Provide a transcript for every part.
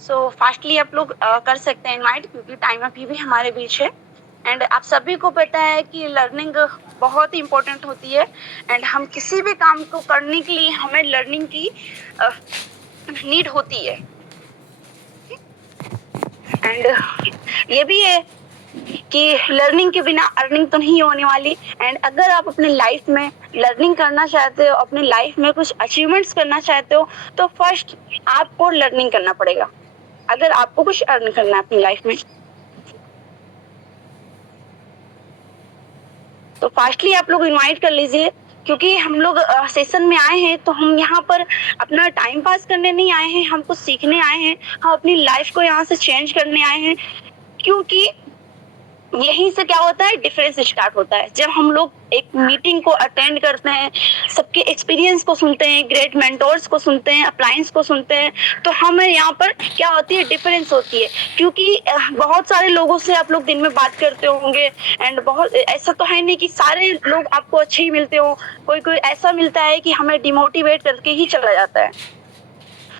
सो fastly आप लोग कर सकते हैं इनवाइट, क्योंकि टाइम अभी भी हमारे बीच है। एंड आप सभी को पता है कि लर्निंग बहुत ही इम्पोर्टेंट होती है, एंड हम किसी भी काम को करने के लिए हमें लर्निंग की नीड होती है। एंड ये भी है कि लर्निंग के बिना अर्निंग तो नहीं होने वाली। एंड अगर आप अपने लाइफ में लर्निंग करना चाहते हो, अपने लाइफ में कुछ अचीवमेंट्स करना चाहते हो, तो फर्स्ट आपको लर्निंग करना पड़ेगा, अगर आपको कुछ अर्न करना है अपनी लाइफ में। तो फास्टली आप लोग इनवाइट कर लीजिए, क्योंकि हम लोग सेशन में आए हैं तो हम यहाँ पर अपना टाइम पास करने नहीं आए हैं, हम कुछ सीखने आए हैं, हम अपनी लाइफ को यहाँ से चेंज करने आए हैं। क्योंकि यहीं से क्या होता है, डिफरेंस स्टार्ट होता है। जब हम लोग एक मीटिंग को अटेंड करते हैं, सबके एक्सपीरियंस को सुनते हैं, ग्रेट मेंटोर्स को सुनते हैं, अप्लायंस को सुनते हैं, तो हमें यहाँ पर क्या होती है, डिफरेंस होती है। क्योंकि बहुत सारे लोगों से आप लोग दिन में बात करते होंगे, एंड बहुत ऐसा तो है नहीं कि सारे लोग आपको अच्छे ही मिलते हो, कोई कोई ऐसा मिलता है कि हमें डिमोटिवेट करके ही चला जाता है।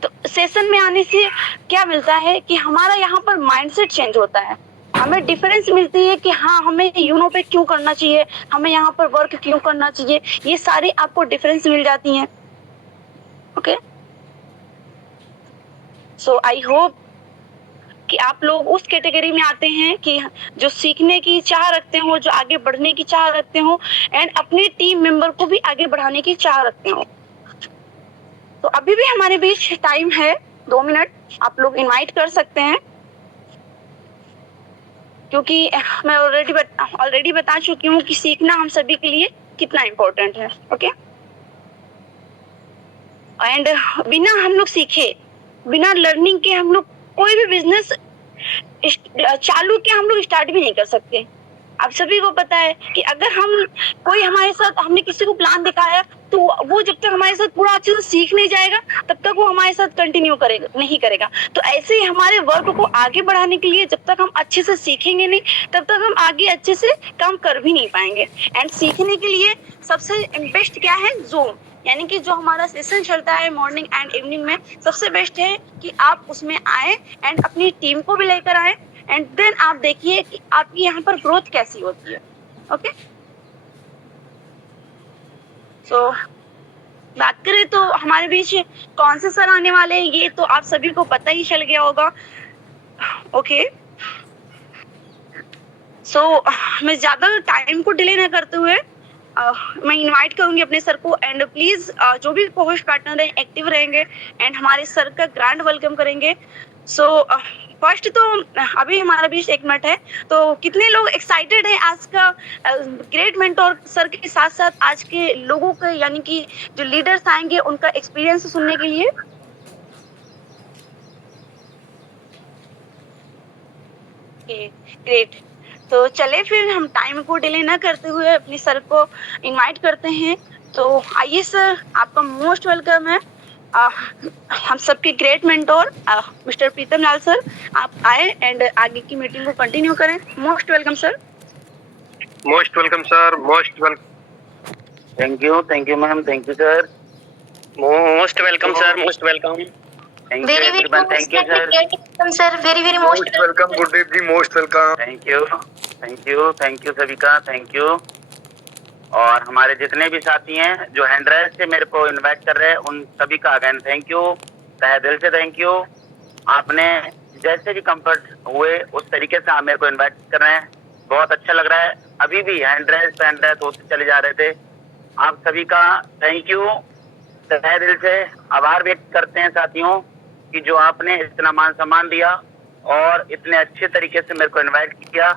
तो सेशन में आने से क्या मिलता है कि हमारा यहाँ पर माइंडसेट चेंज होता है, हमें डिफरेंस मिलती है कि हाँ हमें यूनो पे क्यों करना चाहिए, हमें यहाँ पर वर्क क्यों करना चाहिए, ये सारी आपको डिफरेंस मिल जाती हैं। ओके, सो आई होप कि आप लोग उस कैटेगरी में आते हैं कि जो सीखने की चाह रखते हो, जो आगे बढ़ने की चाह रखते हो, एंड अपनी टीम मेंबर को भी आगे बढ़ाने की चाह रखते हो। तो अभी भी हमारे बीच टाइम है 2 मिनट, आप लोग इनवाइट कर सकते हैं, क्योंकि मैं ऑलरेडी बता चुकी हूँ कि सीखना हम सभी के लिए कितना इम्पोर्टेंट है। ओके, एंड बिना हम लोग सीखे, बिना लर्निंग के हम लोग कोई भी बिजनेस चालू के हम लोग स्टार्ट भी नहीं कर सकते। आप सभी को पता है कि अगर हम कोई हमारे साथ, हमने किसी को प्लान दिखाया, तो वो जब तक हमारे साथ पूरा अच्छे से सीख नहीं जाएगा तब तक वो हमारे साथ कंटिन्यू करेगा नहीं करेगा। तो ऐसे ही हमारे वर्क को आगे बढ़ाने के लिए जब तक हम अच्छे से सीखेंगे नहीं, तब तक हम आगे अच्छे से काम कर भी नहीं पाएंगे। एंड सीखने के लिए सबसे बेस्ट क्या है, जूम, यानी कि जो हमारा सेशन चलता है मॉर्निंग एंड इवनिंग में, सबसे बेस्ट है कि आप उसमें आए एंड अपनी टीम को भी लेकर आए, एंड देन आप देखिए कि आपकी यहाँ पर ग्रोथ कैसी होती है। ओके, सो बात करें तो हमारे बीच कौन से सर आने वाले हैं, ये तो आप सभी को पता ही चल गया होगा। ओके, सो मैं ज्यादा टाइम को डिले ना करते हुए मैं इनवाइट करूंगी अपने सर को, एंड प्लीज जो भी होस्ट पार्टनर है एक्टिव रहेंगे एंड हमारे सर का ग्रैंड वेलकम करेंगे। सो फर्स्ट तो अभी हमारा बीच 1 मिनट है, तो कितने लोग एक्साइटेड हैं आज का ग्रेट मेंटोर सर के साथ साथ आज के लोगों के, यानी कि जो लीडर्स आएंगे उनका एक्सपीरियंस सुनने के लिए? ग्रेट, तो चले फिर हम टाइम को डिले ना करते हुए अपने सर को इनवाइट करते हैं। तो आइए सर, आपका मोस्ट वेलकम है। हम सबके great mentor mister Pritam Lal sir, आप आए एंड आगे की मीटिंग को कंटिन्यू करें। Most welcome sir. Most welcome sir, most welcome. Thank you ma'am, thank you sir. Most welcome sir, most welcome. Thank you everyone, thank you sir. Welcome sir, very most welcome, Gurdev ji, most welcome. Thank you, thank you, thank you सभी का, thank you. और हमारे जितने भी साथी हैं जो hand raise से मेरे को इनवाइट कर रहे हैं, उन सभी का अगेन थैंक यू, तहे दिल से थैंक यू। आपने जैसे भी कंफर्ट हुए उस तरीके से आप मेरे को इनवाइट कर रहे हैं, बहुत अच्छा लग रहा है। अभी भी हैंड राइज होते चले जा रहे थे। आप सभी का थैंक यू, तहे दिल से आभार व्यक्त करते हैं साथियों कि जो आपने इतना मान सम्मान दिया और इतने अच्छे तरीके से मेरे को इनवाइट किया,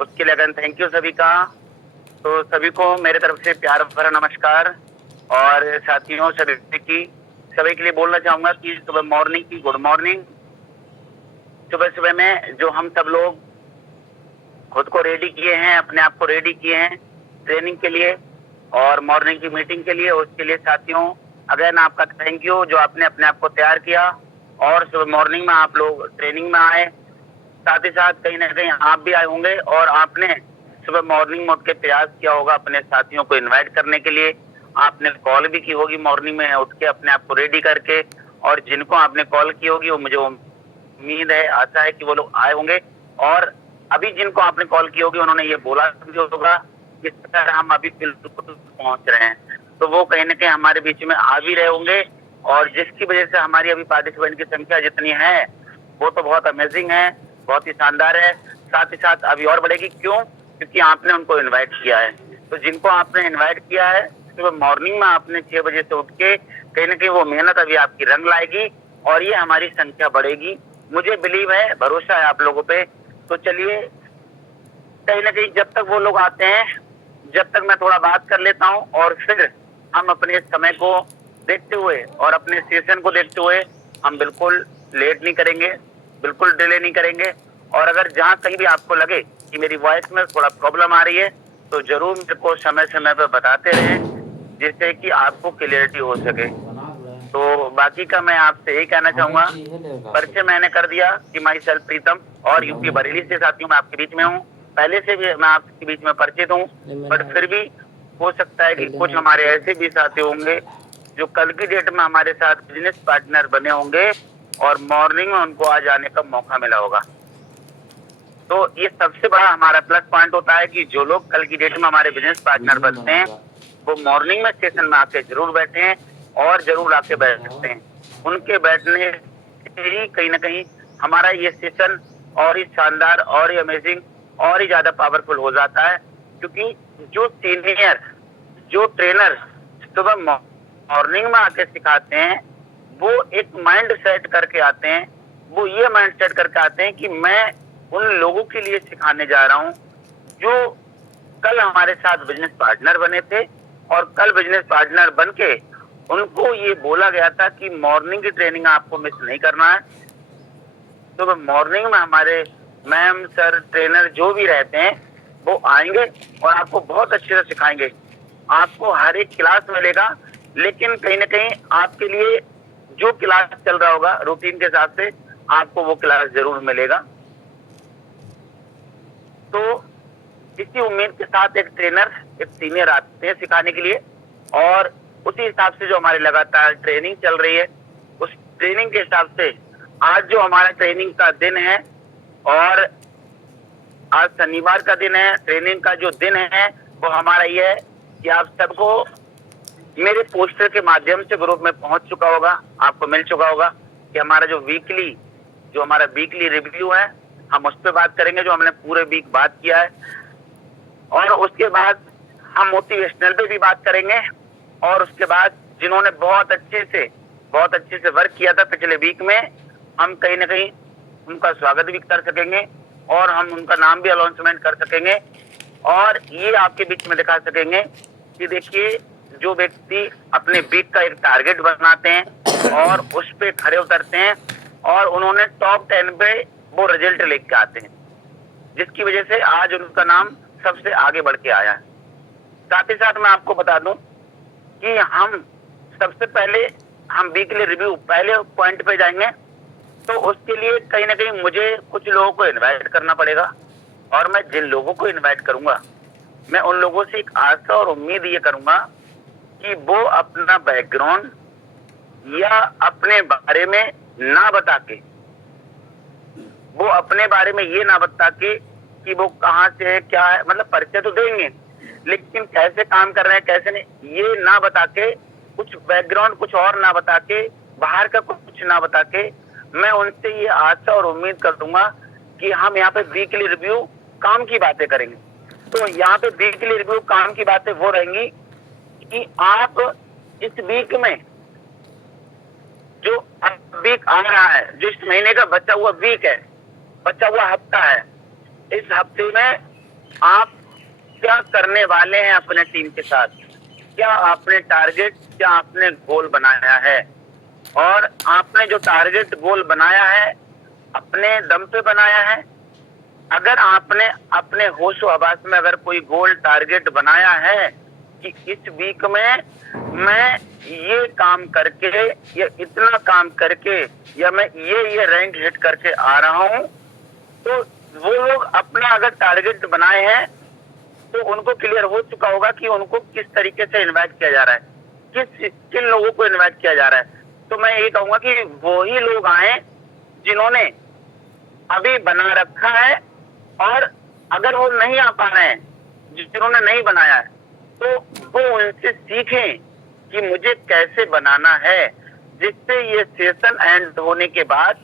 उसके लिए अगेन थैंक यू सभी का। तो सभी को मेरे तरफ से प्यार भरा नमस्कार। और साथियों सभी के लिए बोलना चाहूंगा कि सुबह मॉर्निंग की गुड मॉर्निंग। सुबह सुबह में जो हम सब लोग खुद को रेडी किए हैं, अपने आप को रेडी किए हैं ट्रेनिंग के लिए और मॉर्निंग की मीटिंग के लिए, उसके लिए साथियों अगेन आपका थैंक यू, जो आपने अपने आप को तैयार किया और सुबह मॉर्निंग में आप लोग ट्रेनिंग में आए। साथ ही साथ कहीं ना कहीं आप भी आए होंगे और आपने सुबह मॉर्निंग में उठ के प्रयास किया होगा अपने साथियों को इनवाइट करने के लिए। आपने कॉल भी की होगी मॉर्निंग में उठ के अपने आप को रेडी करके, और जिनको आपने कॉल की होगी वो मुझे उम्मीद है, आशा है कि वो लोग आए होंगे। और अभी जिनको आपने कॉल की होगी उन्होंने ये बोला भी होगा किस तरह हम अभी बिल्कुल पहुंच रहे हैं, तो वो कहीं न कहीं हमारे बीच में आ भी रहे होंगे। और जिसकी वजह से हमारी अभी पार्टिसिपेंट की संख्या जितनी है वो तो बहुत अमेजिंग है, बहुत ही शानदार है। साथ ही साथ अभी और बढ़ेगी, क्यों? क्योंकि आपने उनको इनवाइट किया है। तो जिनको आपने इनवाइट किया है सुबह मॉर्निंग में आपने 6 बजे से उठ के कहीं न कहीं वो मेहनत अभी आपकी रंग लाएगी और ये हमारी संख्या बढ़ेगी। मुझे बिलीव है, भरोसा है आप लोगों पे। तो चलिए, कहीं न कहीं जब तक वो लोग आते हैं, जब तक मैं थोड़ा बात कर लेता हूँ और फिर हम अपने समय को देखते हुए और अपने सेशन को देखते हुए हम बिल्कुल लेट नहीं करेंगे, बिल्कुल डिले नहीं करेंगे। और अगर जहाँ कहीं भी आपको लगे कि मेरी वॉइस में थोड़ा प्रॉब्लम आ रही है, तो ज़रूर मेरे को समय-समय पे बताते रहें, जिससे कि आपको क्लैरिटी हो सके। तो बाकी का मैं आपसे यही कहना चाहूँगा, परिचय मैंने कर दिया कि माई सेल्फ प्रीतम और यूपी बरेली से साथियों मैं आपके बीच में हूँ। पहले से भी मैं आपके बीच में परिचित हूँ, बट फिर भी हो सकता है कि कुछ हमारे ऐसे भी साथी होंगे जो कल की डेट में हमारे साथ बिजनेस पार्टनर बने होंगे और मॉर्निंग में उनको आ जाने का मौका मिला होगा। तो ये सबसे बड़ा हमारा प्लस पॉइंट होता है कि जो लोग कल की डेट में हमारे बिजनेस पार्टनर बनते हैं वो मॉर्निंग में सेशन में आके जरूर बैठे हैं और जरूर आके बैठ सकते हैं। उनके बैठने से ही कहीं ना कहीं हमारा ये सेशन और ही शानदार और ही अमेजिंग और ही ज्यादा पावरफुल हो जाता है, क्योंकि जो सीनियर जो ट्रेनर सुबह मॉर्निंग में आके सिखाते हैं वो एक माइंड सेट करके आते हैं। वो ये माइंड सेट करके आते हैं कि मैं उन लोगों के लिए सिखाने जा रहा हूँ जो कल हमारे साथ बिजनेस पार्टनर बने थे और कल बिजनेस पार्टनर बन के उनको ये बोला गया था कि मॉर्निंग की ट्रेनिंग आपको मिस नहीं करना है। तो मॉर्निंग में हमारे मैम सर ट्रेनर जो भी रहते हैं वो आएंगे और आपको बहुत अच्छे से सिखाएंगे। आपको हर एक क्लास मिलेगा, लेकिन कहीं ना कहीं आपके लिए जो क्लास चल रहा होगा रूटीन के हिसाब से आपको वो क्लास जरूर मिलेगा। तो इसी उम्मीद के साथ एक ट्रेनर एक सीनियर आते हैं सिखाने के लिए और उसी हिसाब से जो हमारी लगातार ट्रेनिंग चल रही है उस ट्रेनिंग के हिसाब से आज जो हमारा ट्रेनिंग का दिन है और आज शनिवार का दिन है, ट्रेनिंग का जो दिन है वो हमारा ये है कि आप सबको मेरे पोस्टर के माध्यम से ग्रुप में पहुंच चुका होगा, आपको मिल चुका होगा कि हमारा जो हमारा वीकली रिव्यू है हम उस पर बात करेंगे, जो हमने पूरे वीक बात किया है। और उसके बाद हम मोटिवेशनल पे भी बात करेंगे और उसके बाद जिन्होंने बहुत अच्छे से वर्क किया था पिछले वीक में, हम कहीं ना कहीं उनका स्वागत भी कर सकेंगे और हम उनका नाम भी अनाउंसमेंट कर सकेंगे और ये आपके बीच में दिखा सकेंगे कि देखिए जो व्यक्ति अपने वीक का एक टारगेट बनाते हैं और उस पे खड़े उतरते हैं और उन्होंने टॉप 10 पे वो रिजल्ट लेके आते हैं, जिसकी वजह से आज उनका नाम सबसे आगे बढ़ के आया है। साथ ही साथ मैं आपको बता दूं कि हम सबसे पहले हम वीकली रिव्यू पहले पॉइंट पे जाएंगे, तो उसके लिए कहीं ना कहीं मुझे कुछ लोगों को इनवाइट करना पड़ेगा और मैं जिन लोगों को इनवाइट करूंगा मैं उन लोगों से एक आशा और उम्मीद ये करूंगा कि वो अपना बैकग्राउंड या अपने बारे में ना बता के, वो अपने बारे में ये ना बता के कि वो कहाँ से है क्या है, मतलब परिचय तो देंगे लेकिन कैसे काम कर रहे हैं कैसे नहीं, ये ना बता के, कुछ बैकग्राउंड कुछ और ना बता के, बाहर का कुछ ना बता के, मैं उनसे ये आशा और उम्मीद कर दूंगा कि हम यहाँ पे वीकली रिव्यू काम की बातें करेंगे। तो यहाँ पे वीकली रिव्यू काम की बातें वो रहेंगी कि आप इस वीक में जो वीक आ रहा है, जो इस महीने का बचा हुआ वीक है, बचा हुआ हफ्ता है, इस हफ्ते में आप क्या करने वाले हैं अपने टीम के साथ, क्या आपने टारगेट क्या आपने गोल बनाया है और आपने जो टारगेट गोल बनाया है अपने दम पे बनाया है। अगर आपने अपने होशो हवास में अगर कोई गोल टारगेट बनाया है कि इस वीक में मैं ये काम करके या इतना काम करके या मैं ये रैंक हिट करके आ रहा हूँ, तो वो लोग अपना अगर टारगेट बनाए हैं तो उनको क्लियर हो चुका होगा कि उनको किस तरीके से इनवाइट किया जा रहा है, किन लोगों को इनवाइट किया जा रहा है। तो मैं ये कहूंगा कि वो ही लोग आए जिन्होंने अभी बना रखा है, और अगर वो नहीं आ पा रहे हैं, जिन्होंने नहीं बनाया है, तो वो उनसे सीखें कि मुझे कैसे बनाना है, जिससे ये सेशन एंड होने के बाद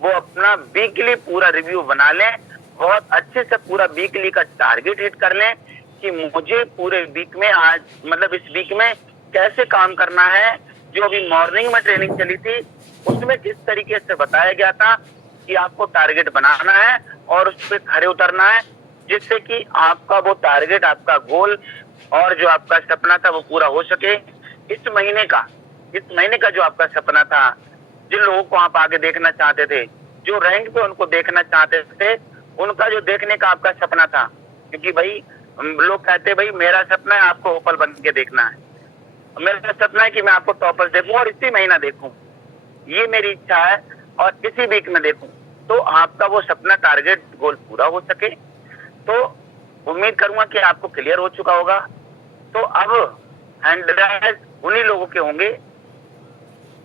वो अपना वीकली पूरा रिव्यू बना लें, बहुत अच्छे से पूरा वीकली का टारगेट हिट कर लें कि मुझे पूरे वीक में आज मतलब इस वीक में कैसे काम करना है। जो अभी मॉर्निंग में ट्रेनिंग चली थी उसमें किस तरीके से बताया गया था कि आपको टारगेट बनाना है और उस पर खड़े उतरना है, जिससे कि आपका वो टारगेट, आपका गोल और जो आपका सपना था वो पूरा हो सके। इस महीने का जो आपका सपना था, जिन लोगों को आप आगे देखना चाहते थे, जो रैंक पे उनको देखना चाहते थे, उनका जो देखने का आपका सपना था, क्योंकि भाई लोग कहते हैं भाई मेरा सपना है आपको ओपल बन के देखना है, मेरा सपना है कि मैं आपको टॉपर देखूं और इसी महीना देखूं, ये मेरी इच्छा है और इसी वीक में देखूं, तो आपका वो सपना, टारगेट, गोल पूरा हो सके। तो उम्मीद करूंगा कि आपको क्लियर हो चुका होगा। तो अब हैंड उन्हीं लोगों के होंगे,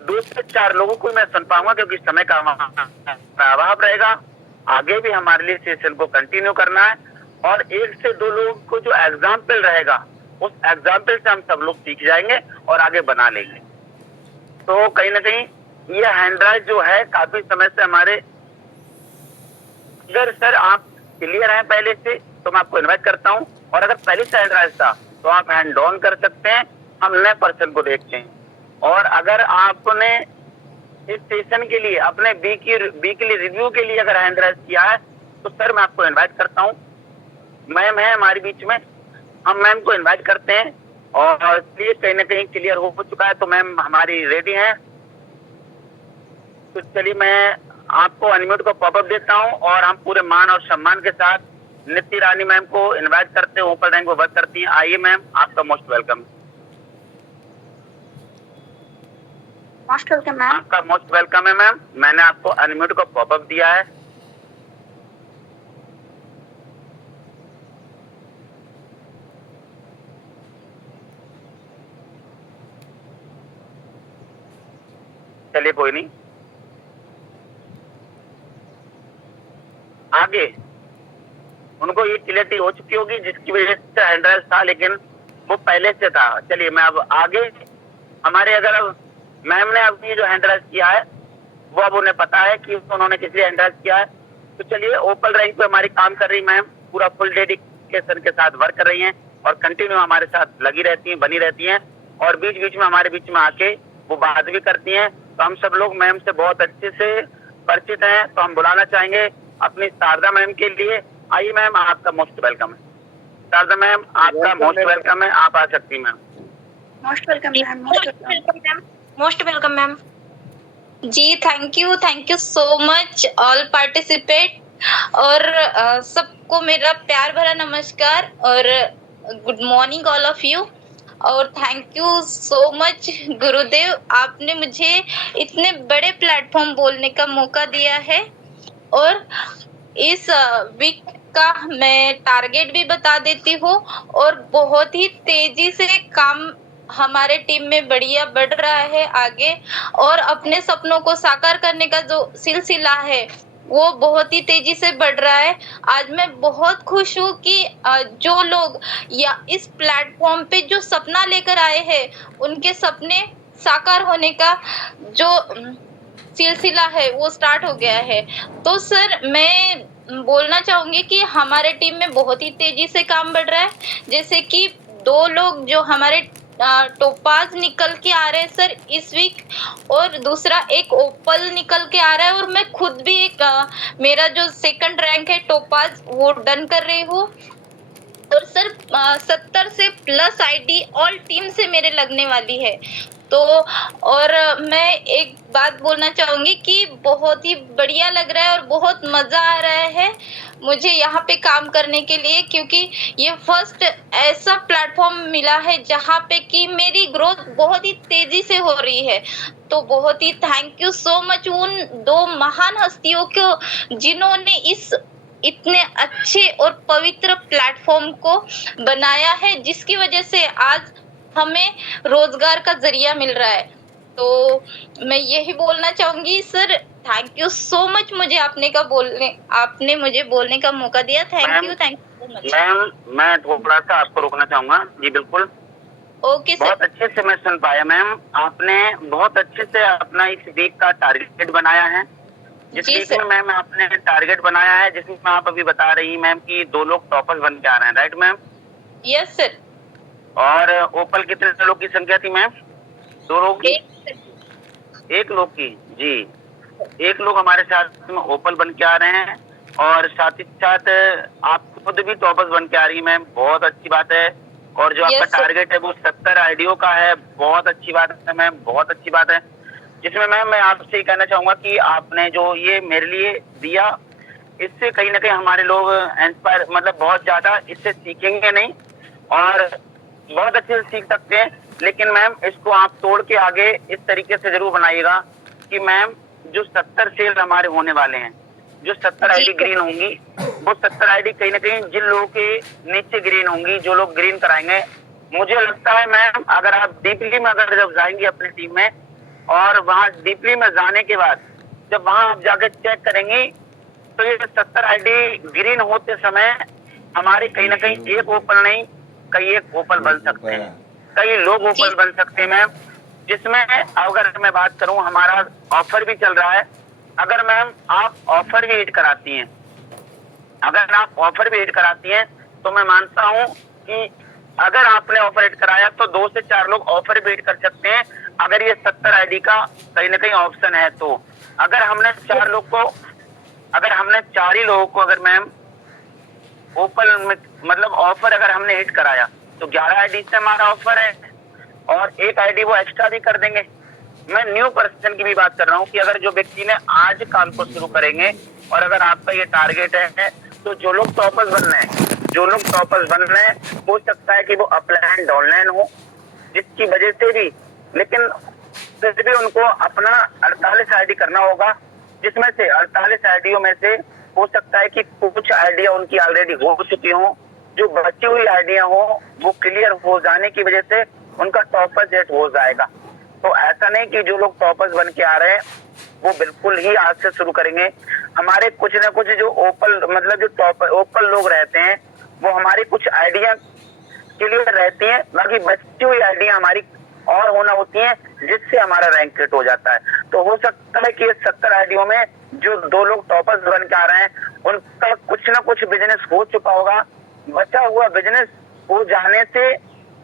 2 से 4 लोगों को मैं सुन पाऊंगा क्योंकि समय का अभाव रहेगा। आगे भी हमारे लिए सेशन को कंटिन्यू करना है, और 1 से 2 लोगों को जो एग्जाम्पल रहेगा, उस एग्जाम्पल से हम सब लोग सीख जाएंगे और आगे बना लेंगे। तो कहीं ना कहीं ये हैंड जो है काफी समय से हमारे, अगर सर आप क्लियर हैं पहले से तो मैं आपको इनवाइट करता हूं, और अगर पहले से हैंड था तो आप हैंड ऑन कर सकते हैं, हम नए पर्सन को देखते हैं। और अगर आपने इस सेशन के लिए अपने वीकली रिव्यू के लिए अगर हैंड राइज किया है तो सर मैं आपको इनवाइट करता हूँ। मैम है हमारे बीच में, हम मैम को इनवाइट करते हैं, और इसलिए कहीं ना कहीं क्लियर हो चुका है तो मैम हमारी रेडी हैं। तो चलिए मैं आपको अनम्यूट को पॉपअप देता हूँ, और हम पूरे मान और सम्मान के साथ नित्य रानी मैम को इनवाइट करते हैं, ऊपर रैंक को वर्क करती हैं। आइए मैम, आपका most welcome. Most welcome ma'am. आपका मोस्ट वेलकम है मैम, मैंने आपको अनम्यूट को पॉपअप दिया है। चलिए कोई नहीं, आगे उनको ये क्लियरिटी हो चुकी होगी जिसकी वजह से हैंडराइज था, लेकिन वो पहले से था। चलिए मैं अब आगे, हमारे अगर मैम ने अब ये जो हैंडराइज किया है वो अब उन्हें पता है कि उन्होंने किस लिए हैंडराइज किया है। तो चलिए, ओपल रैंक पे हमारी काम कर रही मैम पूरा फुल डेडिकेशन के साथ वर्क कर रही हैं, और कंटिन्यू हमारे साथ लगी रहती हैं, बनी रहती हैं, और बीच बीच में हमारे बीच में आके वो बात भी करती हैं। तो हम सब लोग मैम से बहुत अच्छे से परिचित हैं, तो हम बुलाना चाहेंगे अपनी शारदा मैम के लिए। आइए मैम, आपका मोस्ट वेलकम है। शारदा मैम, आपका मोस्ट वेलकम है, आप आ सकती ma'am. Most welcome ma'am. Most welcome ma'am. जी thank you so much all participate, और सबको मेरा प्यार भरा नमस्कार और good morning all of you. और thank you so much Gurudev, आपने मुझे इतने बड़े प्लेटफॉर्म बोलने का मौका दिया है, और इस वीक का मैं टारगेट भी बता देती हूँ, और बहुत ही तेजी से काम हमारे टीम में बढ़िया बढ़ रहा है आगे, और अपने सपनों को साकार करने का जो सिलसिला है वो बहुत ही तेजी से बढ़ रहा है। आज मैं बहुत खुश हूँ कि जो लोग या इस प्लेटफॉर्म पे जो सपना लेकर आए हैं, उनके सपने साकार होने का जो सिलसिला है वो स्टार्ट हो गया है। तो सर मैं बोलना चाहूंगी कि हमारे टीम में बहुत ही तेजी से काम बढ़ रहा है। जैसे कि 2 लोग जो हमारे टोपाज निकल के आ रहे हैं सर इस वीक, और दूसरा एक ओपल निकल के आ रहा है, और मैं खुद भी एक मेरा जो सेकंड रैंक है टोपाज वो डन कर रही हूँ। और सर 70 से प्लस आईडी ऑल टीम से मेरे लगने वाली है। तो और मैं एक बात बोलना चाहूंगी कि बहुत ही बढ़िया लग रहा है और बहुत मजा आ रहा है मुझे यहाँ पे काम करने के लिए, क्योंकि ये फर्स्ट ऐसा प्लेटफॉर्म मिला है जहाँ पे कि मेरी ग्रोथ बहुत ही तेजी से हो रही है। तो बहुत ही थैंक यू सो मच उन 2 महान हस्तियों को जिन्होंने इस इतने अच्छे और पवित्र प्लेटफॉर्म को बनाया है, जिसकी वजह से आज हमें रोजगार का जरिया मिल रहा है। तो मैं यही बोलना चाहूंगी sir, thank you so much मुझे आपने मुझे बोलने का मौका दिया। Thank you so much. Ma'am मैं थोड़ा सा आपको रोकना चाहूंगा। जी बिल्कुल, ओके सर। बहुत अच्छे से मैं सुन पाया मैम। आपने बहुत अच्छे से अपना इस वीक का टारगेट बनाया है। जिस जी वीक सर। में मैम आपने टारगेट बनाया है, जिसमें आप अभी बता रही मैम कि 2 लोग टॉपर्स बन के आ रहे हैं, राइट मैम? Yes sir. और ओपल कितने लोग की संख्या थी मैम? 2 लोग की? एक 1 लोग की? जी, 1 लोग हमारे साथ में ओपल बन के आ रहे हैं और साथ ही साथ आप खुद भी टॉपर्स बन के आ रही है मैम, बहुत अच्छी बात है। और जो आपका यस सर। टारगेट है वो 70 आईडियो का है, बहुत अच्छी बात है मैम, बहुत अच्छी बात है। जिसमें मैम मैं आपसे ये कहना चाहूंगा कि आपने जो ये मेरे लिए दिया, इससे कहीं न कहीं हमारे लोग इंस्पायर मतलब बहुत ज़्यादा इससे सीखेंगे नहीं और बहुत अच्छे से सीख सकते हैं। लेकिन मैम इसको आप तोड़ के आगे इस तरीके से ज़रूर बनाइएगा कि मैम जो 70 सेल हमारे होने वाले हैं, जो 70 आईडी ग्रीन होंगी, वो 70 आईडी कहीं न कहीं जिन लोगों के नीचे ग्रीन होंगी, जो लोग ग्रीन कराएँगे, मुझे लगता है मैम अगर आप डीपली में अगर जब जाएँगी अपनी टीम में और वहाँ डीपली में जाने के बाद जब वहाँ आप जाके चेक करेंगी, तो ये 70 आईडी ग्रीन होते समय हमारे कहीं न कहीं एक ओपल नहीं, कई एक ओपल बन सकते हैं, कई लोग ओपल बन सकते हैं मैम। जिसमें अगर मैं बात करूं, हमारा ऑफर भी चल रहा है। अगर मैम आप ऑफर भी हिट कराती हैं, अगर आप ऑफर भी हिट कराती हैं, तो मैं मानता हूं कि अगर आपने ऑफर हिट कराया तो 2 से 4 लोग ऑफर भी हिट कर सकते हैं, अगर ये 70 आईडी का कहीं न कहीं ऑप्शन है तो। अगर हमने 4 लोग को अगर हमने 4 ही लोगों को अगर मैम ओपल में मतलब ऑफर अगर हमने हिट कराया, तो 11 आईडी से हमारा ऑफर है और 1 आईडी वो एक्स्ट्रा भी कर देंगे। मैं न्यू पर्सन की भी बात कर रहा हूँ कि अगर जो व्यक्ति ने आज काम को शुरू करेंगे और अगर आपका ये टारगेट है, तो जो लोग टॉपर्स बन रहे हैं, जो लोग टॉपर्स बन रहे हैं, हो सकता है कि वो अपलाइन डाउनलाइन हो, जिसकी वजह से भी, लेकिन फिर भी उनको अपना 48 आईडी करना होगा, जिसमें से 48 आईडियों में से हो सकता है कि कुछ आइडिया उनकी ऑलरेडी हो चुकी हो, जो बची हुई आइडिया हो वो क्लियर हो जाने की वजह से उनका टॉपर्स हिट हो जाएगा। तो ऐसा नहीं कि जो लोग टॉपर्स बन के आ रहे हैं वो बिल्कुल ही आज से शुरू करेंगे। हमारे कुछ ना कुछ जो ओपल मतलब जो टॉपर ओपल लोग रहते हैं, वो हमारी कुछ आइडिया क्लियर रहती हैं, बाकी बची हुई आइडिया हमारी और होना होती है, जिससे हमारा रैंक हिट हो जाता है। तो हो सकता है कि 70 आईडियों में जो 2 लोग टॉपर्स बन के आ रहे हैं, उनका कुछ ना कुछ बिजनेस हो चुका होगा, बचा हुआ बिजनेस हो जाने से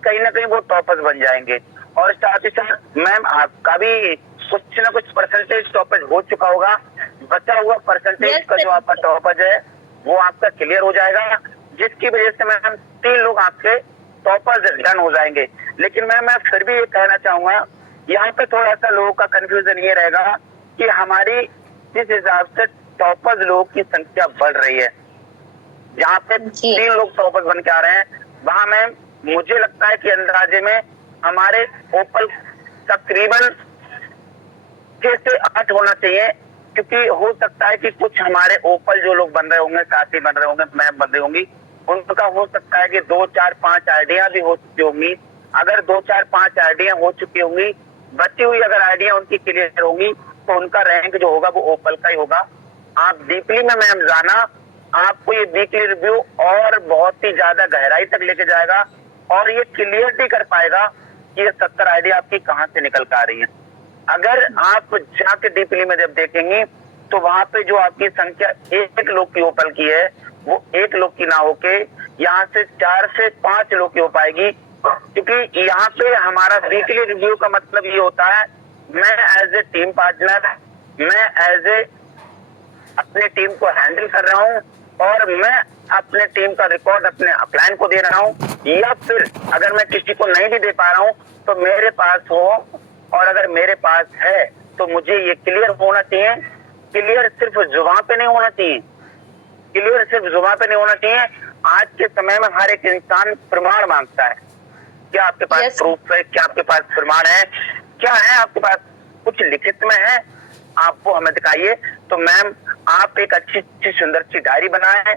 कहीं ना कहीं वो टॉपर्स बन जाएंगे। और साथ ही साथ मैम आपका भी कुछ ना कुछ परसेंटेज टॉपर्स हो चुका होगा, बचा हुआ परसेंटेज का जो आपका टॉपर्स है वो आपका क्लियर हो जाएगा, जिसकी वजह से मैम 3 लोग आपके टॉपर्स डन हो जाएंगे। लेकिन मैं फिर भी ये कहना चाहूंगा, यहाँ पे थोड़ा सा लोगों का कंफ्यूजन ये रहेगा कि हमारी जिस हिसाब से टॉपर्स लोगों की संख्या बढ़ रही है, जहाँ पे 3 लोग टॉपर्स बन के आ रहे हैं, वहां मैम मुझे लगता है कि अंदाजे में हमारे ओपल तकरीबन 6 से 8 होना चाहिए, क्योंकि हो सकता है कि कुछ हमारे ओपल जो लोग बन रहे होंगे, साथी बन रहे होंगे, मैम बन रही होंगी, उनका हो सकता है कि 2, 4, 5 आइडिया भी हो चुकी होंगी। अगर 2, 4, 5 आइडिया हो चुकी होंगी, बची हुई अगर आइडिया उनकी क्लियर होंगी, तो उनका रैंक जो होगा वो ओपल का ही होगा। आप डीपली में मैम जाना, आपको ये वीकली रिव्यू और बहुत ही ज्यादा गहराई तक लेके जाएगा और ये क्लियरिटी कर पाएगा कि ये 70 आइडिया आपकी कहाँ से निकल कर आ रही है। अगर आप जाके डीपली में जब देखेंगी, तो वहां पे जो आपकी संख्या 1 लोग की ओपल की है, वो 1 लोग की ना होके यहाँ से 4 से 5 लोग की हो पाएगी, क्योंकि यहाँ पे हमारा वीकली रिव्यू का मतलब ये होता है, मैं एज ए टीम पार्टनर, मैं एज ए अपने टीम को हैंडल कर रहा हूँ और मैं अपने टीम का रिकॉर्ड अपने अपलाइन को दे रहा हूँ, या फिर अगर मैं किसी को नहीं भी दे पा रहा हूँ तो मेरे पास हो, और अगर मेरे पास है तो मुझे ये क्लियर होना चाहिए। क्लियर सिर्फ जुबान पे नहीं होना चाहिए, क्लियर सिर्फ जुबान पे नहीं होना चाहिए। आज के समय में हर एक इंसान प्रमाण मांगता है, क्या आपके पास प्रूफ है, क्या आपके पास प्रमाण है, क्या है आपके पास, कुछ लिखित में है, आप वो हमें दिखाइए। तो मैम आप एक अच्छी सुंदर सी डायरी बनाएं,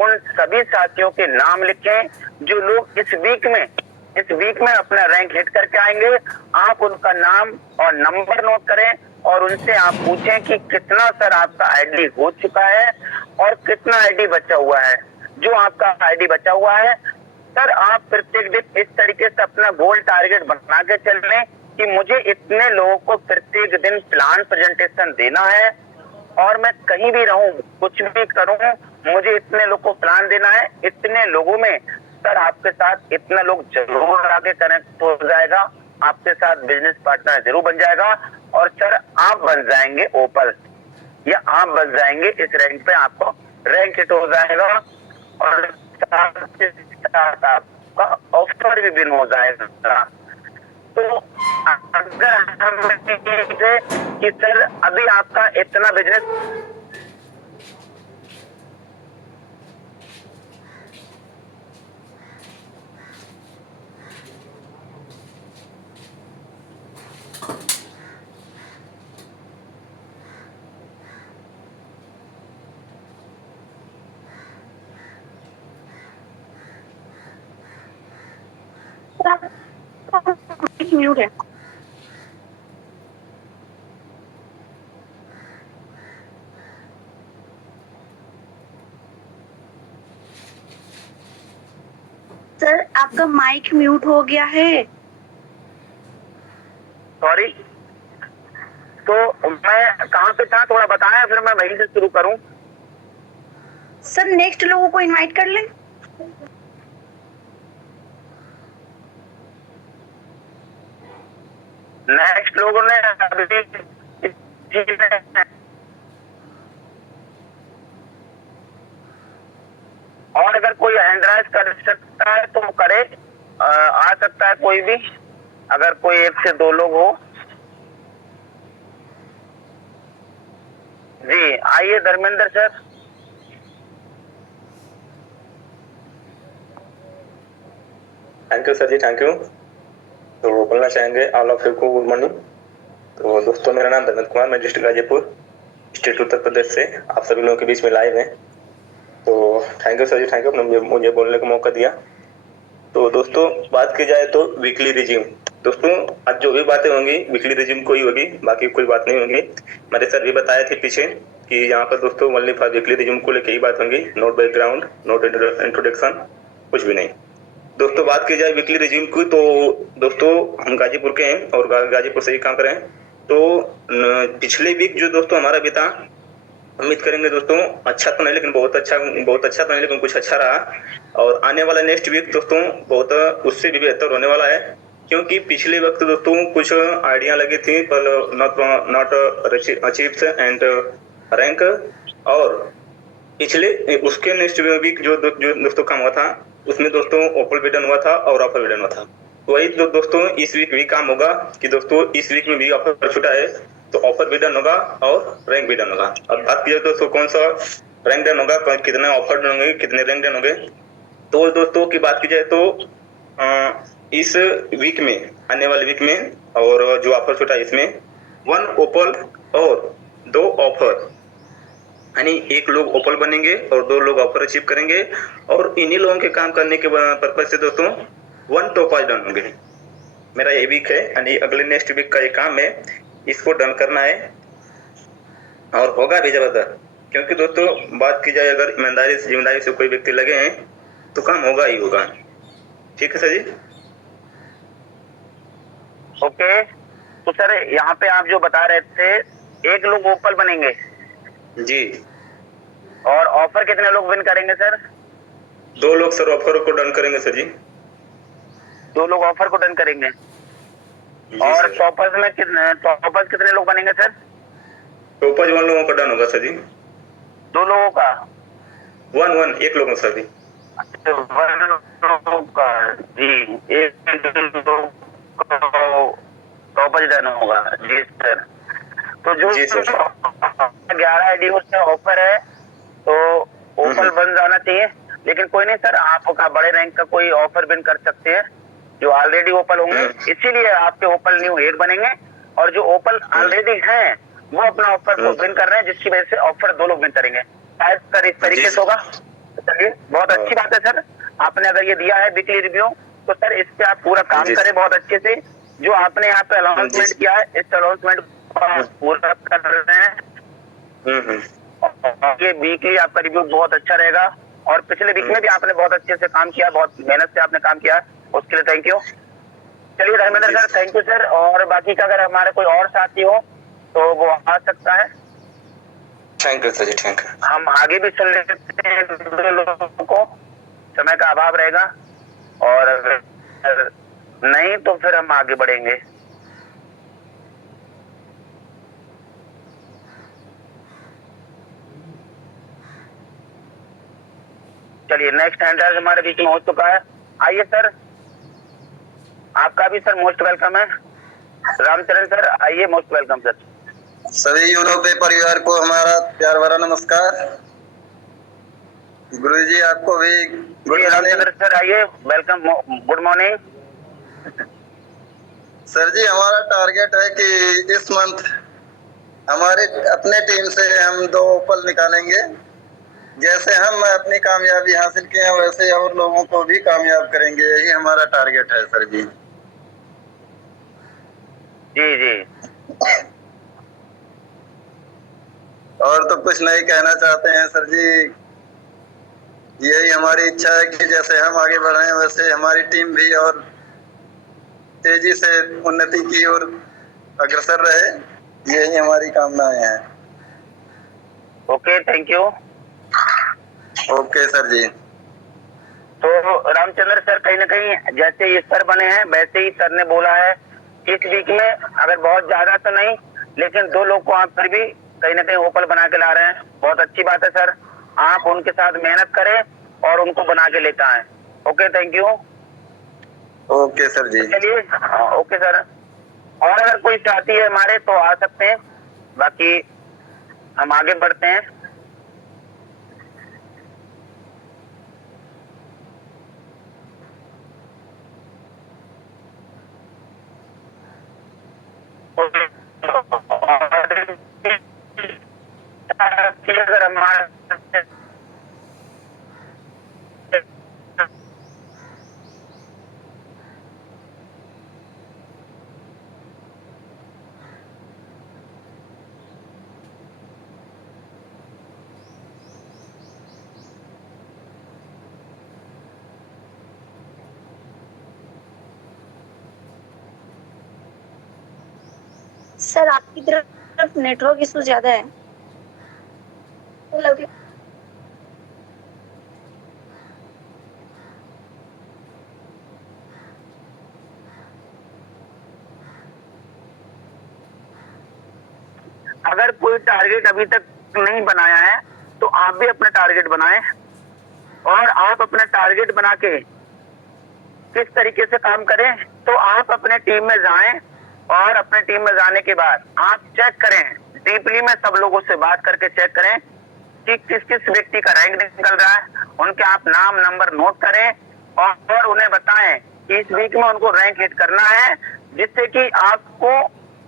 उन सभी साथियों के नाम लिखें जो लोग इस वीक में अपना रैंक हिट करके आएंगे। आप उनका नाम और नंबर नोट करें और उनसे आप पूछें कि कितना सर आपका आईडी हो चुका है और कितना आईडी बचा हुआ है। जो आपका आईडी बचा हुआ है सर, आप प्रत्येक दिन इस तरीके से अपना गोल टारगेट बना के चल लें कि मुझे इतने लोगों को प्रत्येक दिन प्लान प्रेजेंटेशन देना है और मैं कहीं भी रहूं, कुछ भी करूं, मुझे इतने लोगों को प्लान देना है। इतने लोगों में सर आपके साथ इतना लोग जरूर आगे कनेक्ट हो जाएगा, आपके साथ बिजनेस पार्टनर जरूर बन जाएगा और सर आप बन जाएंगे ओपल या आप बन जाएंगे इस रैंक पे, आपको रैंक हिट हो जाएगा और साथ आपका ऑफर भी विन हो जाएगा। तो अगर हम कि सर अभी आपका इतना बिजनेस म्यूट है। सर आपका माइक म्यूट हो गया है। सॉरी, तो मैं कहाँ पे था थोड़ा बताया, फिर मैं वहीं से शुरू करूं। सर नेक्स्ट लोगों को इनवाइट कर लें। नेक्स्ट लोगों ने अभी और अगर कोई हैंड राइज कर सकता है तो करे, आ सकता है कोई भी, अगर कोई 1 से 2 लोग हो। जी आइए Dharmendra sir. Thank you sir ji, thank you. तो बोलना चाहेंगे ऑल ऑफ यू को गुड मॉर्निंग। तो दोस्तों मेरा नाम धर्मेंद्र कुमार, मैं डिस्ट्रिक्ट गाजीपुर स्टेट उत्तर प्रदेश से आप सभी लोगों के बीच में लाइव हैं। तो thank you sir ji, thank you, आपने मुझे बोलने का मौका दिया। तो दोस्तों बात की जाए तो वीकली रिज्यूम, दोस्तों आज जो भी बातें होंगी वीकली रिज्यूम को ही होगी, बाकी कोई बात नहीं होगी। मेरे सर भी बताए थे पीछे कि यहाँ पर दोस्तों ओनली फॉर वीकली रिज्यूम को लेकर ही बात होंगी, नोट बैकग्राउंड, नोट इंट्रोडक्शन, कुछ भी नहीं। दोस्तों बात की जाए वीकली रिज्यूम की तो दोस्तों हम गाजीपुर के हैं और गाजीपुर से ही काम कर रहे हैं। तो पिछले वीक जो दोस्तों हमारा बीता, उम्मीद करेंगे दोस्तों अच्छा तो नहीं लेकिन बहुत अच्छा तो नहीं लेकिन कुछ अच्छा रहा। और आने वाला नेक्स्ट वीक दोस्तों बहुत उससे भी बेहतर होने वाला है, क्योंकि पिछले वक्त दोस्तों कुछ आइडिया लगी थी पर नॉट अचीव्ड एंड रैंक, और पिछले उसके नेक्स्ट वीक जो दोस्तों काम हुआ था उसमें दोस्तों ओपल भी डन हुआ था और ऑफर भी डन हुआ था। वही दोस्तों इस वीक भी काम होगा कि दोस्तों इस वीक में भी ऑफर छूटा है तो ऑफर भी डन होगा और रैंक भी डन होगा। अब बात की जाए दोस्तों कौन सा रैंक डन होगा, कितने ऑफर डन होंगे, कितने रैंक डन होंगे, तो दोस्तों की बात की जाए तो इस वीक में, आने वाले वीक में, और जो ऑफर छूटा है इसमें 1 ओपल और 2 ऑफर, यानी 1 लोग ओपल बनेंगे और 2 लोग ऑफर अचीव करेंगे। और इन्हीं लोगों के काम करने के पर्पज से दोस्तों 1 टॉपर्स डन होंगे। मेरा ये वीक है यानी अगले नेक्स्ट वीक का ये काम है, इसको डन करना है और होगा भी जबरदस्त। क्योंकि दोस्तों बात की जाए अगर ईमानदारी से जिम्मेदारी से कोई व्यक्ति लगे हैं तो काम होगा ही होगा। ठीक है सर जी। ओके, तो सर यहाँ पे आप जो बता रहे थे 1 लोग ओपल बनेंगे जी, और ऑफर कितने लोग विन करेंगे सर? 2 लोग सर ऑफर को डन करेंगे सर जी। 2 लोग ऑफर को डन करेंगे और टॉपर्स में कितने लोग बनेंगे सर? टॉपर्स 1 लोगों का डन होगा सर जी। 2 लोगों का 1 लोगों सर जी। 1 लोगों का जी, 1 लोग टॉपर्स डन होगा जी सर। तो जो 11 आईडी उसमें ऑफर है तो ओपल बन जाना चाहिए, लेकिन कोई नहीं सर, आपका बड़े रैंक का कोई ऑफर विन कर सकते हैं जो ऑलरेडी ओपल होंगे, इसीलिए आपके ओपल न्यू 8 बनेंगे और जो ओपल ऑलरेडी हैं वो अपना ऑफर को विन कर रहे हैं, जिसकी वजह से ऑफर 2 लोग विन करेंगे। शायद सर इस तरीके से होगा। चलिए बहुत अच्छी बात है सर, आपने अगर ये दिया है वीकली रिव्यू तो सर इस पे आप पूरा काम करें बहुत अच्छे से। जो आपने यहाँ पे अनाउंसमेंट किया है इस अनाउंसमेंट पूरा कर रहे हैं। ये वीकली आपका रिव्यू बहुत अच्छा रहेगा, और पिछले वीक में भी आपने बहुत अच्छे से काम किया, बहुत मेहनत से आपने काम किया, उसके लिए थैंक यू। चलिए Dharmendra sir, thank you sir. और बाकी का अगर हमारे कोई और साथी हो तो वो आ सकता है। Thank you sir ji, thank you. हम आगे भी चल लेते हैं, दूसरे लोगों को समय का अभाव रहेगा, और अगर नहीं तो फिर हम आगे बढ़ेंगे। चलिए नेक्स्ट हैंडराइज हमारे बीच में हो चुका है। आइए सर, आपका भी सर मोस्ट वेलकम है। रामचरण सर आइए, मोस्ट वेलकम सर। सभी यूरोपीय परिवार को हमारा प्यार भरा नमस्कार। गुरु जी आपको भी गुड मॉर्निंग। रामचंद्र सर आइए, वेलकम, गुड मॉर्निंग। सर जी हमारा टारगेट है कि इस मंथ हमारे अपने टीम से हम 2 ओपल निकालेंगे। जैसे हम अपनी कामयाबी हासिल किए हैं वैसे और लोगों को भी कामयाब करेंगे, यही हमारा टारगेट है सर जी। जी जी। और तो कुछ नहीं कहना चाहते हैं सर जी, यही हमारी इच्छा है कि जैसे हम आगे बढ़े वैसे हमारी टीम भी और तेजी से उन्नति की ओर अग्रसर रहे, यही हमारी कामनाएं हैं। Okay, thank you. Okay sir ji. तो रामचंद्र सर, कहीं ना कहीं जैसे ये सर बने हैं वैसे ही सर ने बोला है इस वीक में अगर बहुत ज्यादा तो नहीं, लेकिन 2 लोग को आप फिर भी कहीं ना कहीं ओपल बना के ला रहे हैं। बहुत अच्छी बात है सर, आप उनके साथ मेहनत करें और उनको बना के लेता है। Okay, thank you. Okay sir ji. चलिए, ओके सर। और अगर कोई साथी है हमारे तो आ सकते हैं, बाकी हम आगे बढ़ते हैं। अगर हमारे सर आपकी तरफ नेटवर्क इशू ज्यादा है। अगर कोई टारगेट अभी तक नहीं बनाया है तो आप भी अपना टारगेट बनाएं, और आप अपना टारगेट बना के किस तरीके से काम करें, तो आप अपने टीम में जाएं, और अपने टीम में जाने के बाद आप चेक करें, डीपली में सब लोगों से बात करके चेक करें कि किस किस व्यक्ति का रैंक निकल रहा है, उनके आप नाम नंबर नोट करें, और उन्हें बताएं कि इस वीक में उनको रैंक हिट करना है, जिससे कि आपको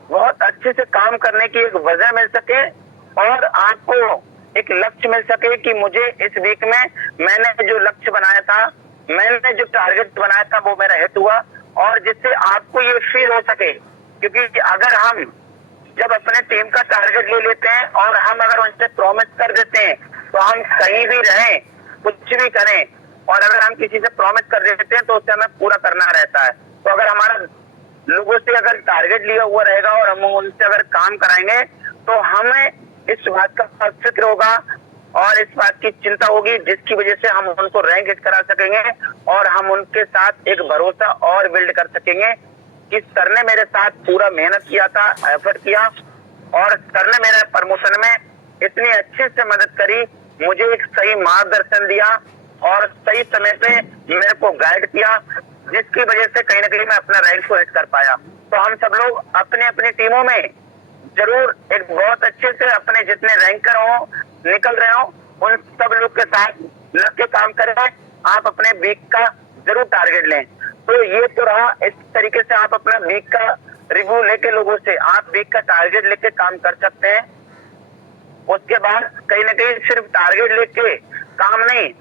बहुत अच्छे से काम करने की एक वजह मिल सके, और आपको एक लक्ष्य मिल सके कि मुझे इस वीक में मैंने जो लक्ष्य बनाया था, मैंने जो टारगेट बनाया था वो मेरा हिट हुआ, और जिससे आपको ये फील हो सके। क्योंकि अगर हम जब अपने टीम का टारगेट ले लेते हैं और हम अगर उनसे प्रॉमिस कर देते हैं तो हम कहीं भी रहें, कुछ भी करें, और अगर हम किसी से प्रॉमिस कर देते हैं तो उसे हमें पूरा करना रहता है। तो अगर हमारा लोगों से अगर टारगेट लिया हुआ रहेगा और हम उनसे अगर काम कराएंगे तो हमें इस बात का फिक्र होगा और इस बात की चिंता होगी, जिसकी वजह से हम उनको रैंक हिट करा सकेंगे, और हम उनके साथ एक भरोसा और बिल्ड कर सकेंगे कि सर ने मेरे साथ पूरा मेहनत किया था, एफर्ट किया, और सर ने मेरे प्रमोशन में इतनी अच्छे से मदद करी, मुझे एक सही मार्गदर्शन दिया और सही समय पे मेरे को गाइड किया, जिसकी वजह से कहीं ना कहीं मैं अपना रैंक को हिट कर पाया। तो हम सब लोग अपने अपने टीमों में जरूर एक बहुत अच्छे से अपने जितने रैंकर हो निकल रहे हो उन सब लोग के साथ लग के काम करें। आप अपने वीक का जरूर टारगेट लें। तो ये तो रहा, इस तरीके से आप अपना वीक का रिव्यू लेके लोगों से आप वीक का टारगेट लेके काम कर सकते हैं। उसके बाद कहीं ना कहीं सिर्फ टारगेट लेके काम नहीं,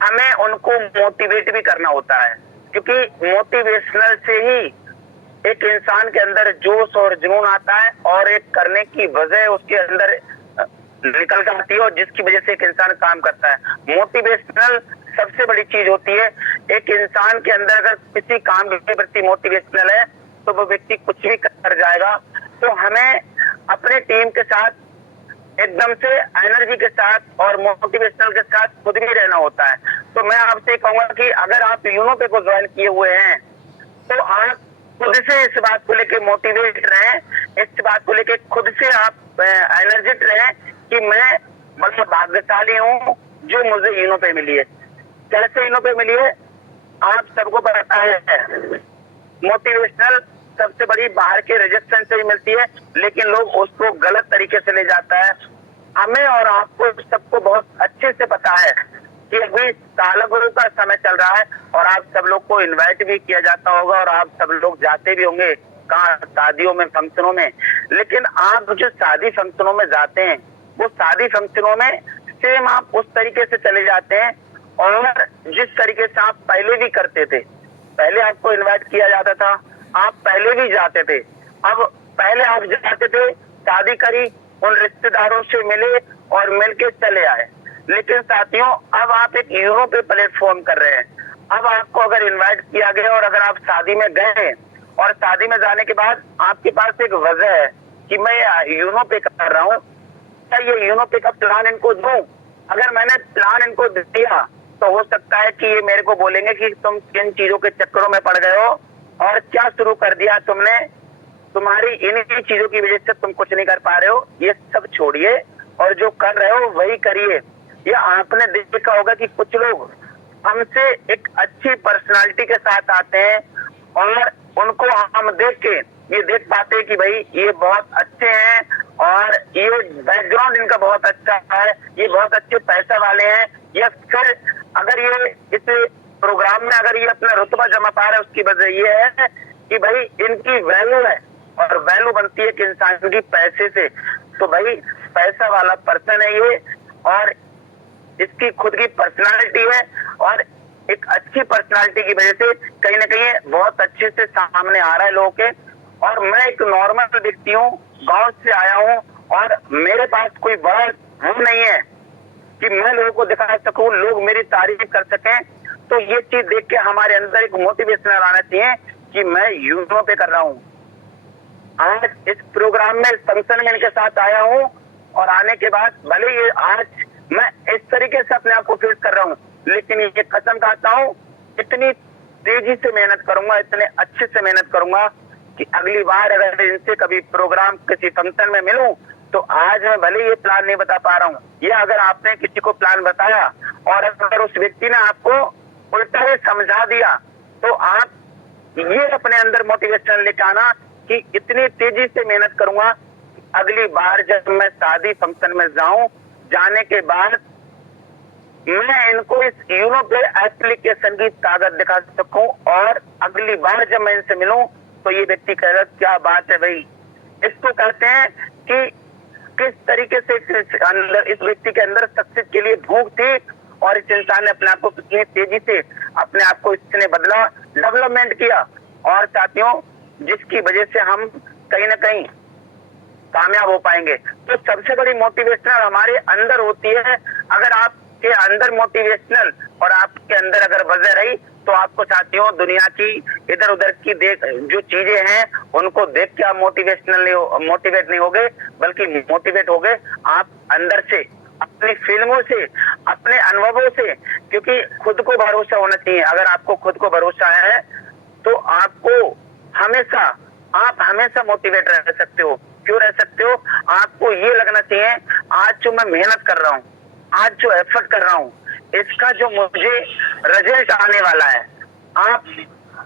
हमें उनको मोटिवेट भी करना होता है, क्योंकि मोटिवेशनल से ही एक इंसान के अंदर जोश और जुनून आता है और एक करने की वजह उसके अंदर निकल कर आती है और जिसकी वजह से एक इंसान काम करता है। मोटिवेशनल सबसे बड़ी चीज होती है। एक इंसान के अंदर अगर किसी काम के प्रति मोटिवेशनल है तो वो व्यक्ति कुछ भी कर जाएगा। तो हमें अपने टीम के साथ एकदम से एनर्जी के साथ और मोटिवेशनल के साथ खुद भी रहना होता है। तो मैं आपसे कहूंगा कि अगर आप यूनो पे को ज्वाइन किए हुए हैं तो आप खुद से इस बात को लेके मोटिवेट रहें, इस बात को लेके खुद से आप एनर्जेटिक रहें कि मैं मतलब भाग्यशाली हूँ जो मुझे यूनो पे मिली है। कैसे यूनो पे मिली है आप सबको पता है। मोटिवेशनल सबसे बड़ी बाहर के रिजेक्शन से ही मिलती है, लेकिन लोग उसको गलत तरीके से ले जाता है। हमें और आपको सबको बहुत अच्छे से पता है कि अभी सालगुरु का समय चल रहा है और आप सब लोग को इनवाइट भी किया जाता होगा और आप सब लोग जाते भी होंगे कहाँ शादियों में, फंक्शनों में। लेकिन आप जो शादी फंक्शनों में जाते हैं वो शादी फंक्शनों में सेम आप उस तरीके से चले जाते हैं और जिस तरीके से आप पहले भी करते थे। पहले आपको इनवाइट किया जाता था, आप पहले भी जाते थे। अब पहले आप जाते थे, शादी करी, उन रिश्तेदारों से मिले और मिलके चले आए। लेकिन साथियों अब आप एक यूनो पे प्लेटफॉर्म कर रहे हैं। अब आपको अगर इनवाइट किया गया और अगर आप शादी में गए और शादी में जाने के बाद आपके पास एक वजह है कि मैं यूनो पे कर रहा हूँ, क्या ये यूनो पे का प्लान इनको दूं? अगर मैंने प्लान इनको दिया तो हो सकता है कि ये मेरे को बोलेंगे कि तुम किन चीजों के चक्करों में पड़ गए हो और क्या शुरू कर दिया तुमने, तुम्हारी इन्हीं चीजों की वजह से तुम कुछ नहीं कर पा रहे हो। ये सब छोड़िए और जो कर रहे हो वही करिए। ये आपने देखा होगा कि कुछ लोग हमसे एक अच्छी पर्सनालिटी के साथ आते हैं और उनको हम देख के ये देख पाते हैं कि भाई ये बहुत अच्छे हैं और ये बैकग्राउंड इनका बहुत अच्छा है, ये बहुत अच्छे पैसा वाले हैं, या फिर अगर ये इस प्रोग्राम में अगर ये अपना रुतबा जमा पा रहे हैं उसकी वजह ये है कि भाई इनकी वैल्यू है और वैल्यू बनती है कि इंसान की पैसे से। तो भाई पैसा वाला पर्सन है ये और इसकी खुद की पर्सनालिटी है और एक अच्छी पर्सनालिटी की वजह से कहीं ना कहीं बहुत अच्छे से सामने आ रहा है लोगों के। और मैं एक नॉर्मल व्यक्ति हूँ, गांव से आया हूँ और मेरे पास कोई बड़ा वो नहीं है कि मैं लोगों को दिखा सकूं, लोग मेरी तारीफ कर सकें। तो ये चीज देख के हमारे अंदर एक मोटिवेशन आना चाहिए कि मैं यूनो पे कर रहा हूँ। आज इस प्रोग्राम में, इस फंक्शन में इनके साथ आया हूँ और आने के बाद भले ये आज मैं इस तरीके से अपने आप को फेस कर रहा हूँ, लेकिन ये कसम खाता हूँ इतनी तेजी से मेहनत करूंगा, इतने अच्छे से मेहनत करूंगा कि अगली बार अगर इनसे कभी प्रोग्राम किसी फंक्शन में मिलूं तो आज मैं भले ये प्लान नहीं बता पा रहा हूँ, ये अगर आपने किसी को प्लान बताया और अगर उस व्यक्ति ने आपको उल्टा ही समझा दिया तो आप ये अपने अंदर मोटिवेशन लेके आना कि इतनी तेजी से मेहनत करूंगा अगली बार जब मैं शादी फंक्शन में जाऊं, जाने के बाद मैं इनको इस यूनो पे एप्लीकेशन की ताकत दिखा सकूं और अगली बार जब मैं इनसे मिलूं तो ये व्यक्ति कहेगा क्या बात है भाई। इसको कहते हैं कि किस तरीके से इस व्यक्ति के अंदर सक्सेस के लिए भूख थी और इस इंसान ने अपने आप को कितनी तेजी से अपने आप को इसने बदला, डेवलपमेंट किया। और साथियों जिसकी वजह से हम कहीं ना कहीं कामयाब हो पाएंगे। तो सबसे बड़ी मोटिवेशनल हमारे अंदर होती है। अगर आपके अंदर मोटिवेशनल और आपके अंदर अगर वजह रही तो आपको साथियों दुनिया की इधर उधर की जो चीजें हैं उनको देख के आप मोटिवेट नहीं होगे, बल्कि मोटिवेट होगे आप अंदर से, अपनी फिल्मों से, अपने अनुभवों से। क्योंकि खुद को भरोसा होना चाहिए। अगर आपको खुद को भरोसा है तो आप हमेशा मोटिवेट रह सकते हो। क्यों रह सकते हो? आपको ये लगना चाहिए आज जो मैं मेहनत कर रहा हूँ, आज जो एफर्ट कर रहा हूँ, इसका जो मुझे रिजल्ट आने वाला है। आप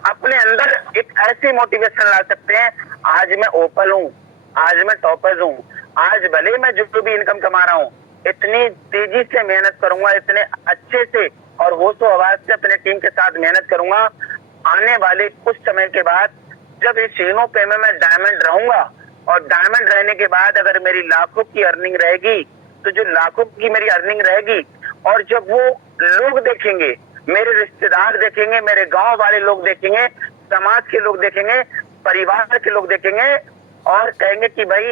अपने अंदर एक ऐसी मोटिवेशन ला सकते हैं, आज मैं ओपल हूँ, आज मैं टॉपर्स हूँ, आज भले मैं जो भी इनकम कमा रहा हूँ इतनी तेजी से मेहनत करूंगा, इतने अच्छे से और होशो हवास से अपने टीम के साथ मेहनत करूंगा। आने वाले कुछ समय के बाद जब इस यूनो पे में मैं डायमंड रहूंगा और डायमंड रहने के बाद अगर मेरी लाखों की अर्निंग रहेगी तो जो लाखों की मेरी अर्निंग रहेगी और जब वो लोग देखेंगे, मेरे रिश्तेदार देखेंगे, मेरे गांव वाले लोग देखेंगे, समाज के लोग देखेंगे परिवार के लोग देखेंगे और कहेंगे कि भाई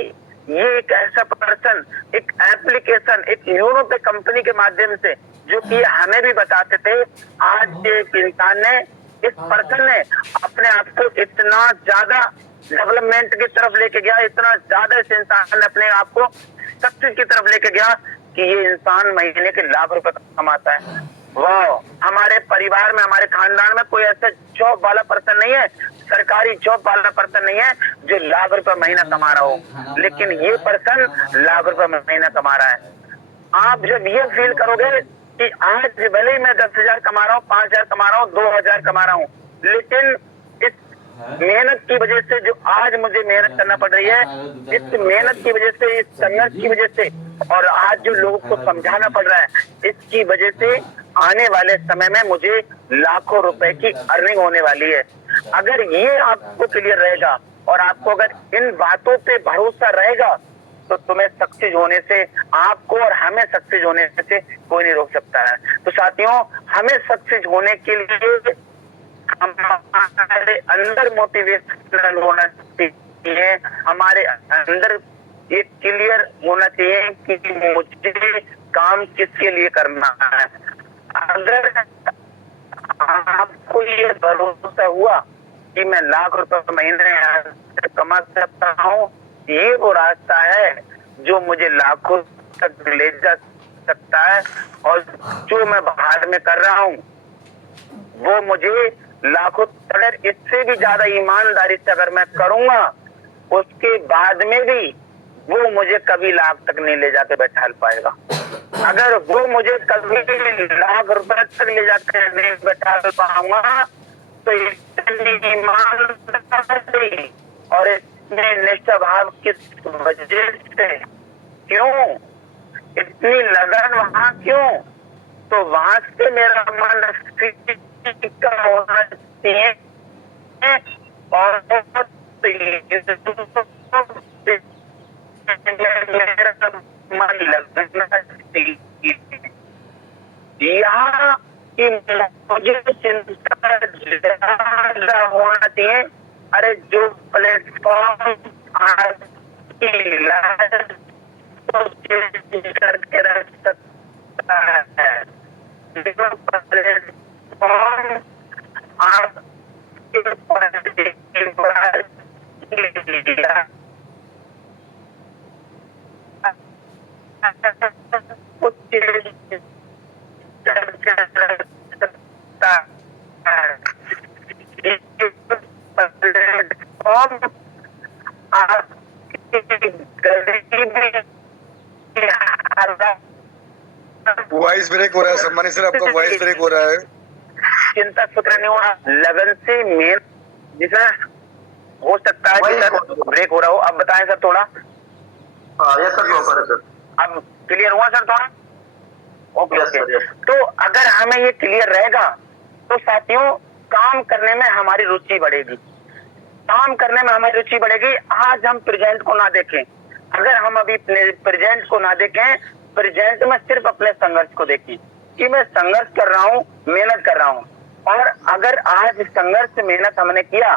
ये एक ऐसा पर्सन, एक एप्लीकेशन, एक यूनो पे कंपनी के माध्यम से, जो कि हमें भी बताते थे, आज एक इंसान ने, इस पर्सन ने अपने आप को इतना ज्यादा डेवलपमेंट की तरफ लेके गया, इतना ज्यादा इस इंसान ने अपने आप को सक्सेस की तरफ लेके गया कि ये इंसान महीने के लाख रुपए कमाता है। वाह, हमारे परिवार में, हमारे खानदान में कोई ऐसा जॉब वाला पर्सन नहीं है, सरकारी जॉब वाला पर्सन नहीं है जो लाख रुपए महीना कमा रहा हो, लेकिन ये पर्सन लाख रुपए महीना कमा रहा है। आप जब ये फील करोगे कि आज भले ही मैं 10,000 कमा रहा हूँ, 5,000 कमा रहा हूँ, 2,000 कमा रहा हूँ, लेकिन इस मेहनत की वजह से, जो आज मुझे मेहनत करना पड़ रही है, इस मेहनत की वजह से, इस संघर्ष की वजह से, और आज जो लोगों को समझाना पड़ रहा है, इसकी वजह से आने वाले समय में मुझे लाखों रुपए की अर्निंग होने वाली है। अगर ये आपको क्लियर रहेगा और आपको अगर इन बातों पे भरोसा रहेगा, तो तुम्हें सक्सेस होने से, आपको और हमें सक्सेस होने से कोई नहीं रोक सकता है। तो साथियों, हमें सक्सेस होने के लिए हमारे अंदर मोटिवेशनल होना चाहिए, हमारे अंदर ये क्लियर होना चाहिए कि मुझे काम किसके लिए करना है। अगर आपको ये भरोसा हुआ कि मैं लाख रुपए महीने कमा सकता हूँ, ये वो रास्ता है जो मुझे लाखों तक ले जा सकता है, और जो मैं बाहर में कर रहा हूँ वो मुझे लाखों, अगर इससे भी ज्यादा ईमानदारी से अगर मैं करूंगा, उसके बाद में भी वो मुझे कभी लाख तक नहीं ले जाके बैठा पाएगा। अगर वो मुझे कभी लाख रुपए तक ले जाके नहीं बैठा पाऊंगा, तो इतनी ईमानदारी और इतने निष्ठा भाव किस वजह से, क्यों इतनी लगन वहां, क्यों? तो वहां से मेरा मन का होना चाहिए और मेरा मन लगना चाहिए। यहाँ कि मुझे चिंता ज्यादा होना चाहिए। अरे जो प्लेटफॉर्म आज की लाइफ को चेंज करके रख सकता है, जो प्लेटफॉर्म आपके परिवार के लिए कुछ चेंज करके रख सकता है, प्लेटफॉर्म आपकी गरीबी, वॉइस ब्रेक हो रहा है सम्मानित सर, आपका वॉइस ब्रेक हो रहा है। चिंता फिक्र नहीं होना, लगन से मेन, जी सर हो सकता है कि सर ब्रेक हो रहा हो। अब बताएं सर थोड़ा। यस सर, अब क्लियर हुआ सर थोड़ा? Okay okay. तो अगर हमें ये क्लियर रहेगा तो साथियों, काम करने में हमारी रुचि बढ़ेगी, काम करने में हमारी रुचि बढ़ेगी। आज हम प्रेजेंट को ना देखें, अगर हम अभी प्रेजेंट को ना देखें, प्रेजेंट में सिर्फ अपने संघर्ष को देखें कि मैं संघर्ष कर रहा हूँ, मेहनत कर रहा हूँ, और अगर आज संघर्ष मेहनत हमने किया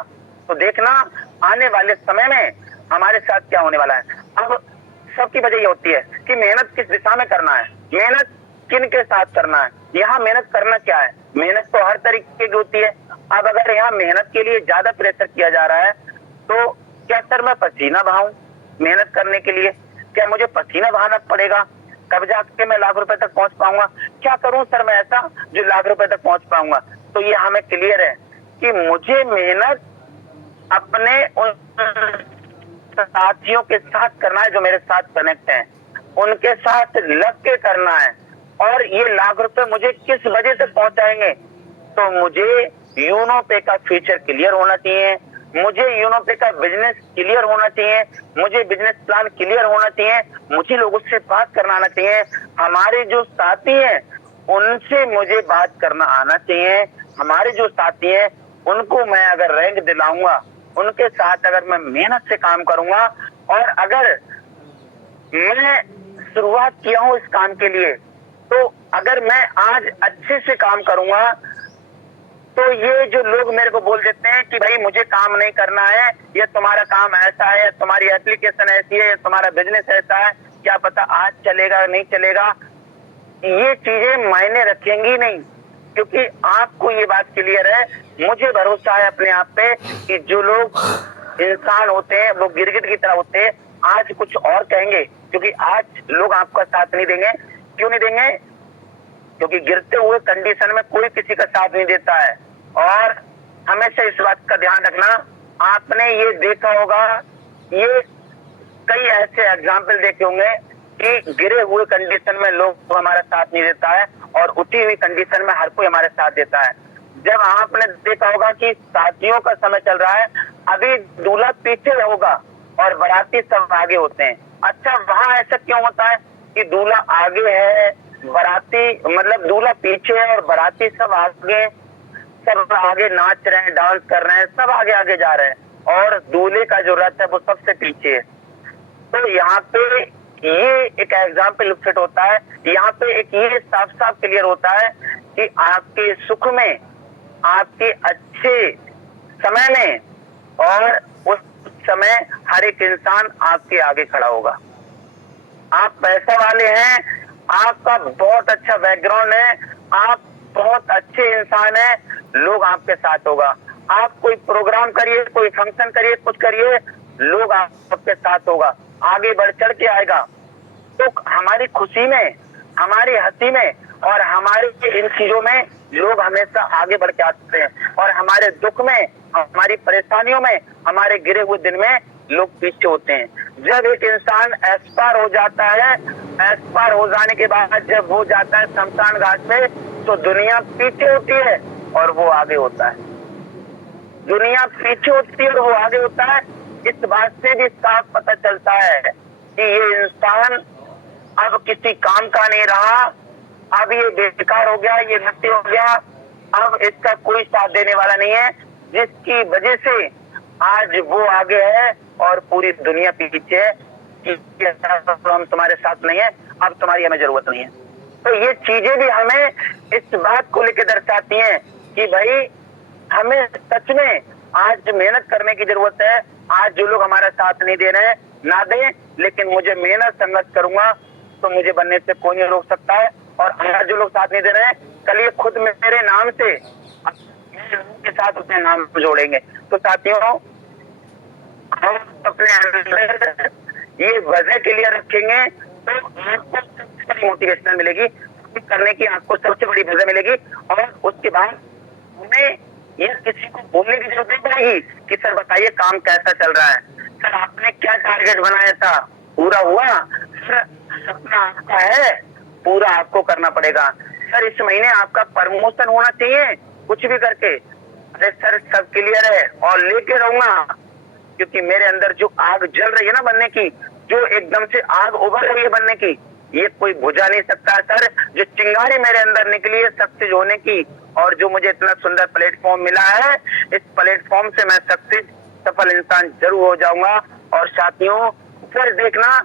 तो देखना आने वाले समय में हमारे साथ क्या होने वाला है। अब सबकी वजह ये होती है कि मेहनत किस दिशा में करना है, मेहनत किन के साथ करना है, यहाँ मेहनत करना क्या है। मेहनत तो हर तरीके की होती है। अब अगर यहाँ मेहनत के लिए ज्यादा प्रेशर किया जा रहा है, तो क्या सर मैं पसीना बहाऊं मेहनत करने के लिए? क्या मुझे पसीना बहाना पड़ेगा? कब जाके मैं लाख रुपए तक पहुंच पाऊंगा? क्या करूं सर मैं ऐसा जो लाख रुपए तक पहुंच पाऊंगा? तो ये हमें क्लियर है कि मुझे मेहनत अपने उन साथियों के साथ करना है जो मेरे साथ कनेक्ट हैं, उनके साथ लग के करना है। और ये लाख रुपए मुझे किस वजह से पहुंचाएंगे? तो मुझे यूनो पे का फीचर क्लियर होना चाहिए, मुझे यूनो पे का बिजनेस क्लियर होना चाहिए, मुझे बिजनेस प्लान क्लियर होना चाहिए, मुझे लोगों से बात करना आना चाहिए, हमारे जो साथी हैं उनसे मुझे बात करना आना चाहिए। हमारे जो साथी हैं उनको मैं अगर रैंक दिलाऊंगा, उनके साथ अगर मैं मेहनत से काम करूंगा, और अगर मैं शुरुआत किया हूं इस काम के लिए, तो अगर मैं आज अच्छे से काम करूंगा तो ये जो लोग मेरे को बोल देते हैं कि भाई मुझे काम नहीं करना है, ये तुम्हारा काम ऐसा है, तुम्हारी एप्लीकेशन ऐसी है, तुम्हारा बिजनेस ऐसा है, क्या पता आज चलेगा नहीं चलेगा, ये चीजें मायने रखेंगी नहीं। क्योंकि आपको ये बात क्लियर है, मुझे भरोसा है अपने आप पे कि जो लोग इंसान होते हैं वो गिरगिट की तरह होते हैं, आज कुछ और कहेंगे। क्योंकि आज लोग आपका साथ नहीं देंगे। क्यों नहीं देंगे? क्योंकि गिरते हुए कंडीशन में कोई किसी का साथ नहीं देता है। और हमेशा इस बात का ध्यान रखना, आपने ये देखा होगा, ये कई ऐसे एग्जाम्पल देखे होंगे कि गिरे हुए कंडीशन में लोग हमारा साथ नहीं देता है और उठी हुई कंडीशन में हर कोई हमारे साथ देता है। जब आपने देखा होगा कि शादियों का समय चल रहा है, अभी दूल्हा पीछे होगा और बाराती सब आगे होते हैं। अच्छा, वहां ऐसा क्यों होता है कि दूल्हा आगे है, बाराती मतलब दूल्हा पीछे है और बाराती सब आगे नाच रहे हैं, डांस कर रहे हैं, सब आगे आगे जा रहे हैं और दूल्हे का जो रथ है वो सबसे पीछे है। तो यहाँ पे ये एक एग्जाम्पल फिट होता है, यहाँ पे एक ये साफ साफ क्लियर होता है कि आपके सुख में, आपके अच्छे समय में और उस समय हर एक इंसान आपके आगे खड़ा होगा। आप पैसे वाले हैं, आपका बहुत अच्छा बैकग्राउंड है, आप बहुत अच्छे इंसान हैं, लोग आपके साथ होगा। आप कोई प्रोग्राम करिए, कोई फंक्शन करिए, कुछ करिए, लोग आपके साथ होगा, आगे बढ़ चढ़ के आएगा। तो हमारी खुशी में, हमारी हंसी में और हमारे इन चीजों में लोग हमेशा आगे बढ़ के आते हैं और हमारे दुख में, हमारी परेशानियों में, हमारे गिरे हुए दिन में लोग पीछे होते हैं। जब एक इंसान एक्सपायर हो जाता है, एक्सपायर हो जाने के बाद जब वो जाता है शमशान घाट पे, तो दुनिया पीछे होती है और वो आगे होता है। दुनिया पीछे होती है और वो आगे होता है। इस बात से भी साफ पता चलता है कि ये इंसान अब किसी काम का नहीं रहा, अब ये बेकार हो गया, ये नष्ट हो गया, अब इसका कोई साथ देने वाला नहीं है, जिसकी वजह से आज वो आगे है और पूरी दुनिया पीछे है कि हम तुम्हारे साथ नहीं है, अब तुम्हारी हमें जरूरत नहीं है। तो ये चीजें भी हमें इस बात को लेकर दर्शाती हैं कि भाई हमें सच में आज मेहनत करने की जरूरत है। आज जो लोग हमारा साथ नहीं दे रहे हैं, ना दें, लेकिन मुझे मेहनत संघर्ष करूंगा तो मुझे बनने से कोई नहीं रोक सकता है। और आज जो लोग साथ नहीं दे रहे हैं, कल ये खुद मेरे नाम से के साथ अपने नाम जोड़ेंगे। तो साथियों, हम अपने अंदर ये वजह के लिए रखेंगे तो आपको सबसे बड़ी मोटिवेशन मिलेगी, करने की आपको सबसे बड़ी वजह मिलेगी। और उसके बाद हमें ये किसी को बोलने की जरूरत नहीं पड़ेगी कि सर बताइए काम कैसा चल रहा है, सर आपने क्या टारगेट बनाया था, पूरा हुआ, सर सपना आपका है, पूरा आपको करना पड़ेगा, सर इस महीने आपका प्रमोशन होना चाहिए, कुछ भी करके, अरे सर सब क्लियर है और लेके रहूंगा, क्योंकि मेरे अंदर जो आग जल रही है ना बनने की, जो एकदम से आग उभर रही है बनने की, ये कोई बुझा नहीं सकता सर। जो चिंगारी मेरे अंदर निकली है सक्सेस होने की, और जो मुझे इतना सुंदर प्लेटफॉर्म मिला है, इस प्लेटफॉर्म से मैं सक्सेस सफल इंसान जरूर हो जाऊंगा। और साथियों, फिर देखना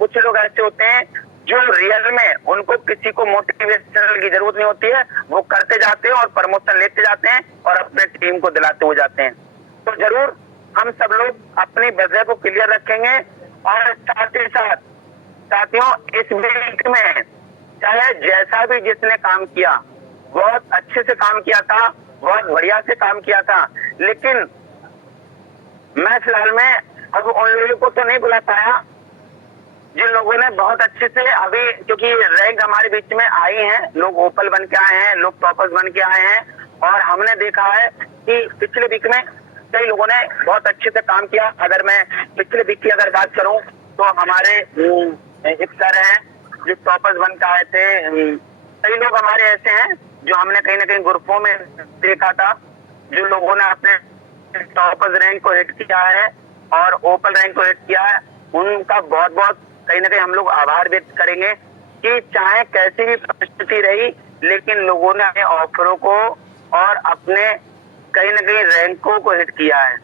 कुछ लोग ऐसे होते हैं जो रियल में उनको किसी को मोटिवेशन की जरूरत नहीं होती है, वो करते जाते हैं और प्रमोशन लेते जाते हैं और अपने टीम को दिलाते हुए जाते हैं। तो जरूर हम सब लोग अपनी वजह को क्लियर रखेंगे। और साथ ही साथ साथियों, इस वीक में चाहे जैसा भी जिसने काम किया, बहुत अच्छे से काम किया था, बहुत बढ़िया से काम किया था, लेकिन मैं फिलहाल में अब उन लोगों को तो नहीं बुला पाया जिन लोगों ने बहुत अच्छे से, अभी क्योंकि रैंक हमारे बीच में आई है, लोग ओपल बन के आए हैं, लोग टॉपर्स बन के आए हैं, और हमने देखा है कि पिछले वीक में कई लोगों ने बहुत अच्छे से काम किया। अगर मैं पिछले वीक की अगर बात करूं तो हमारे एक सर हैं जो टॉपर्स बन के आए थे। कई लोग हमारे ऐसे हैं जो हमने कहीं ना कहीं ग्रुपों में देखा था, जो लोगों ने अपने टॉपर्स रैंक को हिट किया है और ओपल रैंक को हिट किया है, उनका बहुत बहुत कहीं ना कहीं हम लोग आभार व्यक्त करेंगे कि चाहे कैसी भी परिस्थिति रही, लेकिन लोगों ने ऑफरों को और अपने कहीं ना कहीं रैंकों को हिट किया है।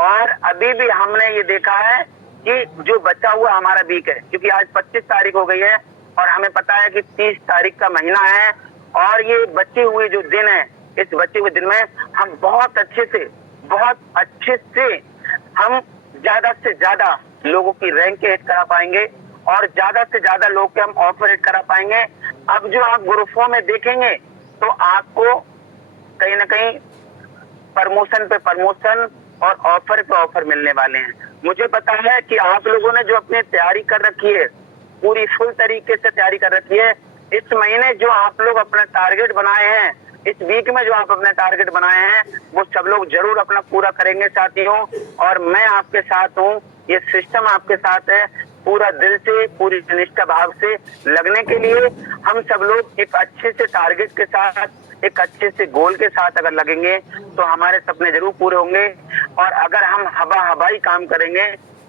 और अभी भी हमने ये देखा है कि जो बचा हुआ हमारा वीक है, क्योंकि आज 25 तारीख हो गई है और हमें पता है कि 30 तारीख का महीना है, और ये बची हुई जो दिन है इस बचे हुए दिन में हम बहुत अच्छे से हम ज्यादा से ज्यादा लोगों की रैंक हिट करा पाएंगे और ज्यादा से ज्यादा लोग के हम ऑफर हिट करा पाएंगे। अब जो आप ग्रुपों में देखेंगे तो आपको कहीं ना कहीं प्रमोशन पे प्रमोशन और ऑफर पे ऑफर मिलने वाले हैं। मुझे पता है कि आप लोगों ने जो अपनी तैयारी कर रखी है, पूरी फुल तरीके से तैयारी कर रखी है, इस महीने जो आप लोग अपना टारगेट बनाए हैं, इस वीक में जो आप अपने टारगेट बनाए हैं, वो सब लोग जरूर अपना पूरा करेंगे साथियों। और मैं आपके साथ हूँ, ये सिस्टम आपके साथ है। पूरा दिल से, पूरी निष्ठा भाव से लगने के लिए हम सब लोग एक अच्छे से टारगेट के साथ, एक अच्छे से गोल के साथ अगर लगेंगे तो हमारे सपने जरूर पूरे होंगे। और अगर हम हवाई काम करेंगे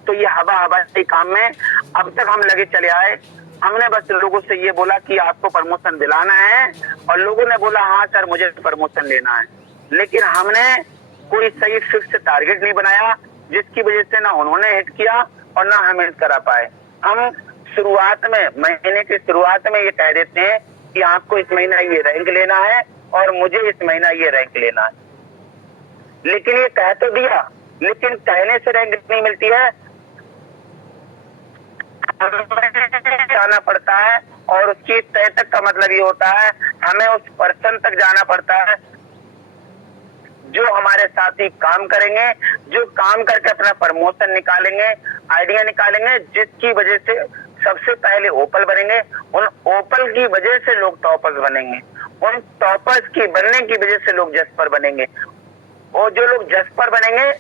तो ये हवाई काम में अब तक हम लगे चले आए। हमने बस लोगों से ये बोला कि आपको प्रमोशन दिलाना है और लोगों ने बोला हाँ सर मुझे प्रमोशन लेना है, लेकिन हमने कोई सही फिक्स टारगेट नहीं बनाया, जिसकी वजह से ना उन्होंने हिट किया और ना हम हिट करा पाए। हम शुरुआत में, महीने की शुरुआत में ये कह देते हैं कि आपको इस महीना ये रैंक लेना है और मुझे इस महीना ये रैंक लेना है, लेकिन ये कह तो दिया, लेकिन कहने से रैंक नहीं मिलती है, जाना पड़ता है। और उसकी तय तक का मतलब ये होता है हमें उस पर्सन तक जाना पड़ता है जो हमारे साथी काम करेंगे, जो काम करके अपना प्रमोशन निकालेंगे, आइडिया निकालेंगे, जिसकी वजह से सबसे पहले ओपल बनेंगे। उन ओपल की वजह से लोग टॉपर्स बनेंगे, उन टॉपर्स की बनने की वजह से लोग जस्पर बनेंगे, और जो लोग जस्पर बनेंगे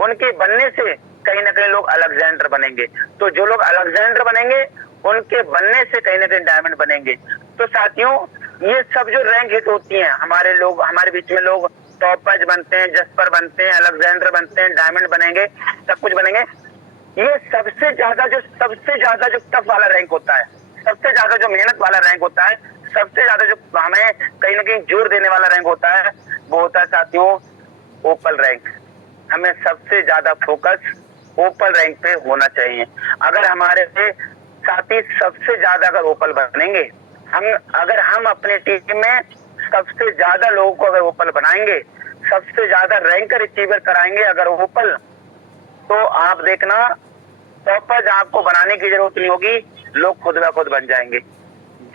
उनके बनने से कहीं ना कहीं लोग अलेक्जेंडर बनेंगे, तो जो लोग अलेक्जेंडर बनेंगे उनके बनने से कहीं ना कहीं डायमंड बनेंगे। तो साथियों ये सब जो रैंक हिट होती हैं, हमारे बीच में लोग टॉपर्स बनते हैं, जस्पर बनते हैं, अलेक्जेंडर बनते हैं, डायमंड बनेंगे, सब कुछ बनेंगे। ये सबसे ज्यादा जो टफ वाला रैंक होता है, सबसे ज्यादा जो मेहनत वाला रैंक होता है, सबसे ज्यादा जो हमें कहीं ना कहीं जोर देने वाला रैंक होता है, वो होता है साथियों ओपल रैंक। हमें सबसे ज्यादा फोकस ओपल रैंक पे होना चाहिए। अगर हमारे साथी सबसे ज्यादा अगर ओपल बनेंगे, अगर हम अपने टीम में सबसे ज्यादा लोगों को अगर ओपल बनाएंगे, सबसे ज्यादा रैंक अचीवर कराएंगे अगर ओपल, तो आप देखना टॉपर्स आपको बनाने की जरूरत नहीं होगी, लोग खुद ब खुद बन जाएंगे।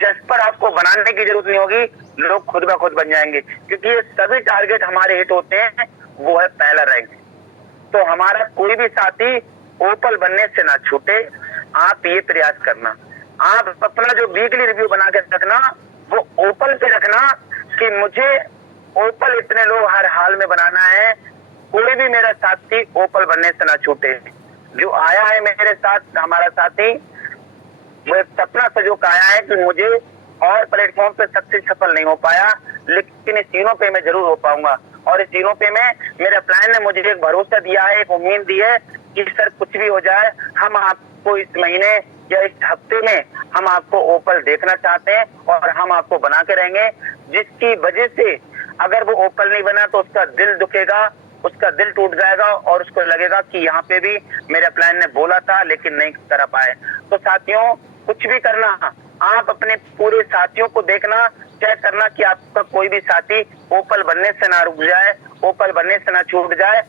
जस्पर आपको बनाने की जरूरत नहीं होगी, लोग खुद ब खुद बन जाएंगे, क्योंकि ये सभी टारगेट हमारे हिट होते हैं, वो है पहला रैंक। तो हमारा कोई भी साथी ओपल बनने से ना छूटे, आप ये प्रयास करना। आप अपना जो वीकली रिव्यू बना के रखना, वो ओपल पे रखना कि मुझे ओपल इतने लोग हर हाल में बनाना है, कोई भी मेरा साथी ओपल बनने से ना छूटे। जो आया है मेरे साथ, हमारा साथी, वो एक सपना सजो का आया है कि मुझे और प्लेटफॉर्म पे सबसे सफल नहीं हो पाया, लेकिन इस तीनों पे मैं जरूर हो पाऊंगा। और इस तीनों पे में मेरे प्लान ने मुझे एक भरोसा दिया है, एक उम्मीद दी है कि सर कुछ भी हो जाए, हम आपको इस महीने या इस हफ्ते में हम आपको ओपल देखना चाहते हैं और हम आपको बना के रहेंगे, जिसकी वजह से अगर वो ओपल नहीं बना तो उसका दिल दुखेगा, उसका दिल टूट जाएगा और उसको लगेगा कि यहाँ पे भी मेरे प्लान ने बोला था लेकिन नहीं कर पाए। तो साथियों कुछ भी करना, आप अपने पूरे साथियों को देखना, चेक करना कि आपका कोई भी साथी ओपल बनने से ना रुक जाए, ओपल बनने से ना छूट जाए।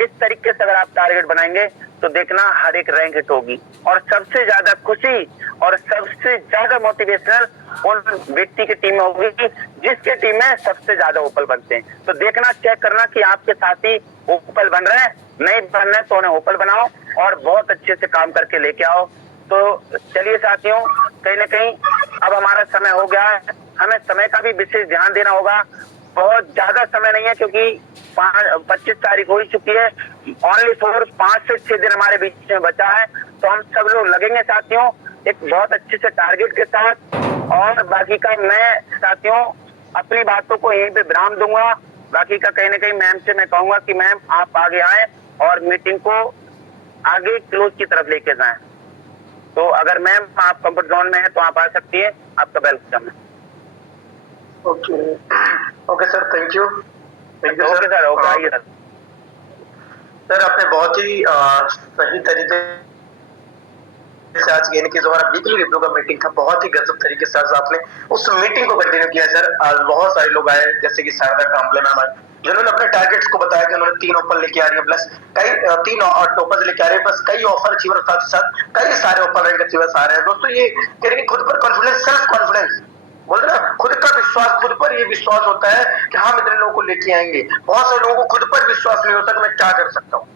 इस तरीके से अगर आप टारगेट बनाएंगे तो देखना हर एक रैंक हिट होगी। और सबसे ज्यादा खुशी और सबसे ज्यादा मोटिवेशनल उन व्यक्ति की टीम में होगी जिसके टीम में सबसे ज्यादा ओपल बनते हैं। तो देखना, चेक करना कि आपके साथी ओपल बन रहे हैं, नहीं बन रहे तो उन्हें ओपल बनाओ और बहुत अच्छे से काम करके लेके आओ। तो चलिए साथियों, कहीं ना कहीं अब हमारा समय हो गया है, हमें समय का भी विशेष ध्यान देना होगा। बहुत ज्यादा समय नहीं है क्योंकि 25 तारीख हो ही चुकी है, ओनली फॉर 5 से 6 दिन हमारे बीच में बचा है। तो हम सब लोग लगेंगे साथियों एक बहुत अच्छे से टारगेट के साथ। और बाकी का मैं साथियों अपनी बातों को यहीं पे विराम दूंगा। बाकी का कहीं ना कहीं मैम से मैं कहूंगा कि मैम आप आगे आए और मीटिंग को आगे क्लोज की तरफ लेके जाएं। तो अगर मैम आप कंफर्ट जोन में है तो आप आ सकती है, आपका वेलकम है। Okay sir, thank you okay sir, okay आइए सर। सर आपने बहुत ही सही तरीके जैसे आज के हमारा वीकली रिव्यू का मीटिंग था, बहुत ही गजब तरीके से आज आपने उस मीटिंग को कंटिन्यू किया सर। आज बहुत सारे लोग आए, जैसे कि शारदा कांबले मैम आए, जिन्होंने अपने टारगेट्स को बताया कि उन्होंने 3 ऑफर लेके आ रही है, प्लस कई 3 टॉपर्स लेके आ रहे हैं, प्लस कई ऑफर अचीवर साथ साथ कई सारे ऑफर रैंक अचीवर्स आ रहे हैं। दोस्तों ये करेंगे खुद पर कॉन्फिडेंस, सेल्फ कॉन्फिडेंस बोल रहे ना, खुद का विश्वास, खुद पर ये विश्वास होता है कि हम इतने लोगों को लेके आएंगे। बहुत सारे लोगों को खुद पर विश्वास नहीं होता कि मैं क्या कर सकता हूँ।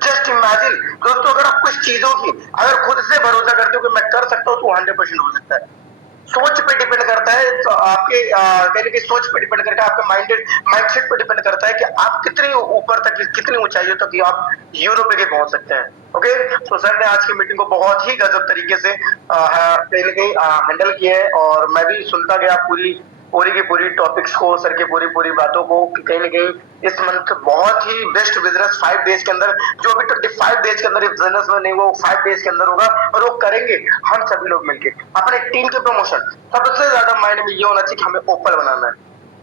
जस्ट इमेजिन दोस्तों, अगर आप कुछ चीजों की अगर खुद से भरोसा करते हो कि मैं कर सकता हूँ, तो 100% हो सकता है। सोच पे डिपेंड करता है, तो आपके कहने की सोच पे डिपेंड करता है, आपके माइंडसेट पे डिपेंड करता है कि आप कितनी ऊपर तक, कितनी ऊंचाइयों तक आप यूरोप लेके पहुंच सकते हैं। ओके, तो सर ने आज की मीटिंग को बहुत ही गजब तरीके से कहीं ना कहीं हैंडल किया है, और मैं भी सुनता गया पूरी की पूरी टॉपिक्स को, सर की पूरी बातों को, कि कहीं ना कहीं इस मंथ बहुत ही बेस्ट बिजनेस 5 डेज के अंदर, जो अभी 25 डेज के अंदर बिजनेस में नहीं, वो 5 डेज के अंदर होगा, और वो करेंगे हम सभी लोग मिलके अपने टीम के प्रमोशन। सबसे ज्यादा माइंड में ये होना चाहिए कि हमें ओपल बनाना है।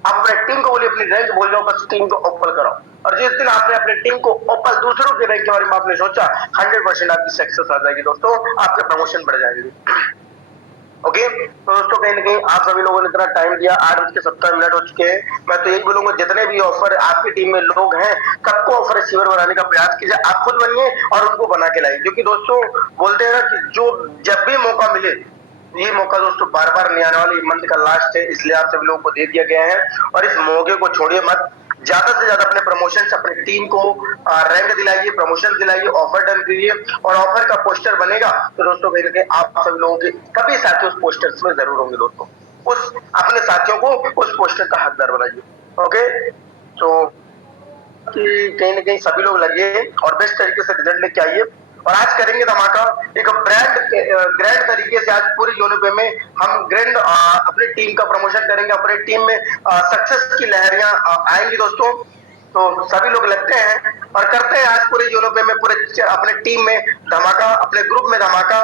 आप अपने टीम को बोलिए, अपनी रैंक बोल जाओ, बस टीम को ओपल कराओ, और जिस दिन आपने अपनी टीम को ओपल, दूसरों के रैंक के बारे में आपने सोचा, 100% आपकी सक्सेस आ जाएगी दोस्तों, आपके प्रमोशन बढ़ जाएंगे। ओके, तो दोस्तों कहीं ना कहीं आप सभी लोगों ने इतना टाइम दिया, 8:17 हो चुके हैं। मैं तो यही बोलूंगा, जितने भी ऑफर आपकी टीम में लोग हैं, सबको ऑफर अचीवर बनाने का प्रयास कीजिए। आप खुद बनिए और उनको बना के लाइए, क्योंकि दोस्तों बोलते हैं ना कि जो जब भी मौका मिले, ये मौका दोस्तों बार बार नहीं आने वाला, ये मंथ का लास्ट है, इसलिए आप सभी लोगों को दे दिया गया है, और इस मौके को छोड़िए मत। ज्यादा से ज्यादा अपने प्रमोशन से अपनी टीम को रैंक दिलाइए, प्रमोशन दिलाइए, ऑफर डन कीजिए, और ऑफर का पोस्टर बनेगा तो दोस्तों कहीं ना कहीं आप सभी लोगों के कभी साथी उस पोस्टर्स में जरूर होंगे दोस्तों। उस अपने साथियों को उस पोस्टर का हकदार बनाइए। ओके, तो कहीं ना कहीं सभी लोग लगे और बेस्ट तरीके से रिजल्ट लेके आइए, और आज करेंगे धमाका एक ग्रैंड तरीके से। आज पूरी यूनिपे में हम ग्रैंड अपनी टीम का प्रमोशन करेंगे, अपनी टीम में सक्सेस की लहरियां आएंगी दोस्तों। तो सभी लोग लगते हैं और करते हैं आज पूरे यूरोपे में, पूरे अपने टीम में धमाका, अपने ग्रुप में धमाका।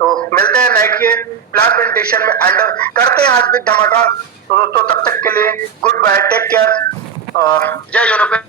तो मिलते हैं नाइट के प्लान प्रेजेंटेशन में, एंड करते हैं आज भी धमाका। तो दोस्तों तब तक के लिए गुड बाय, टेक केयर, जय यूरोपे।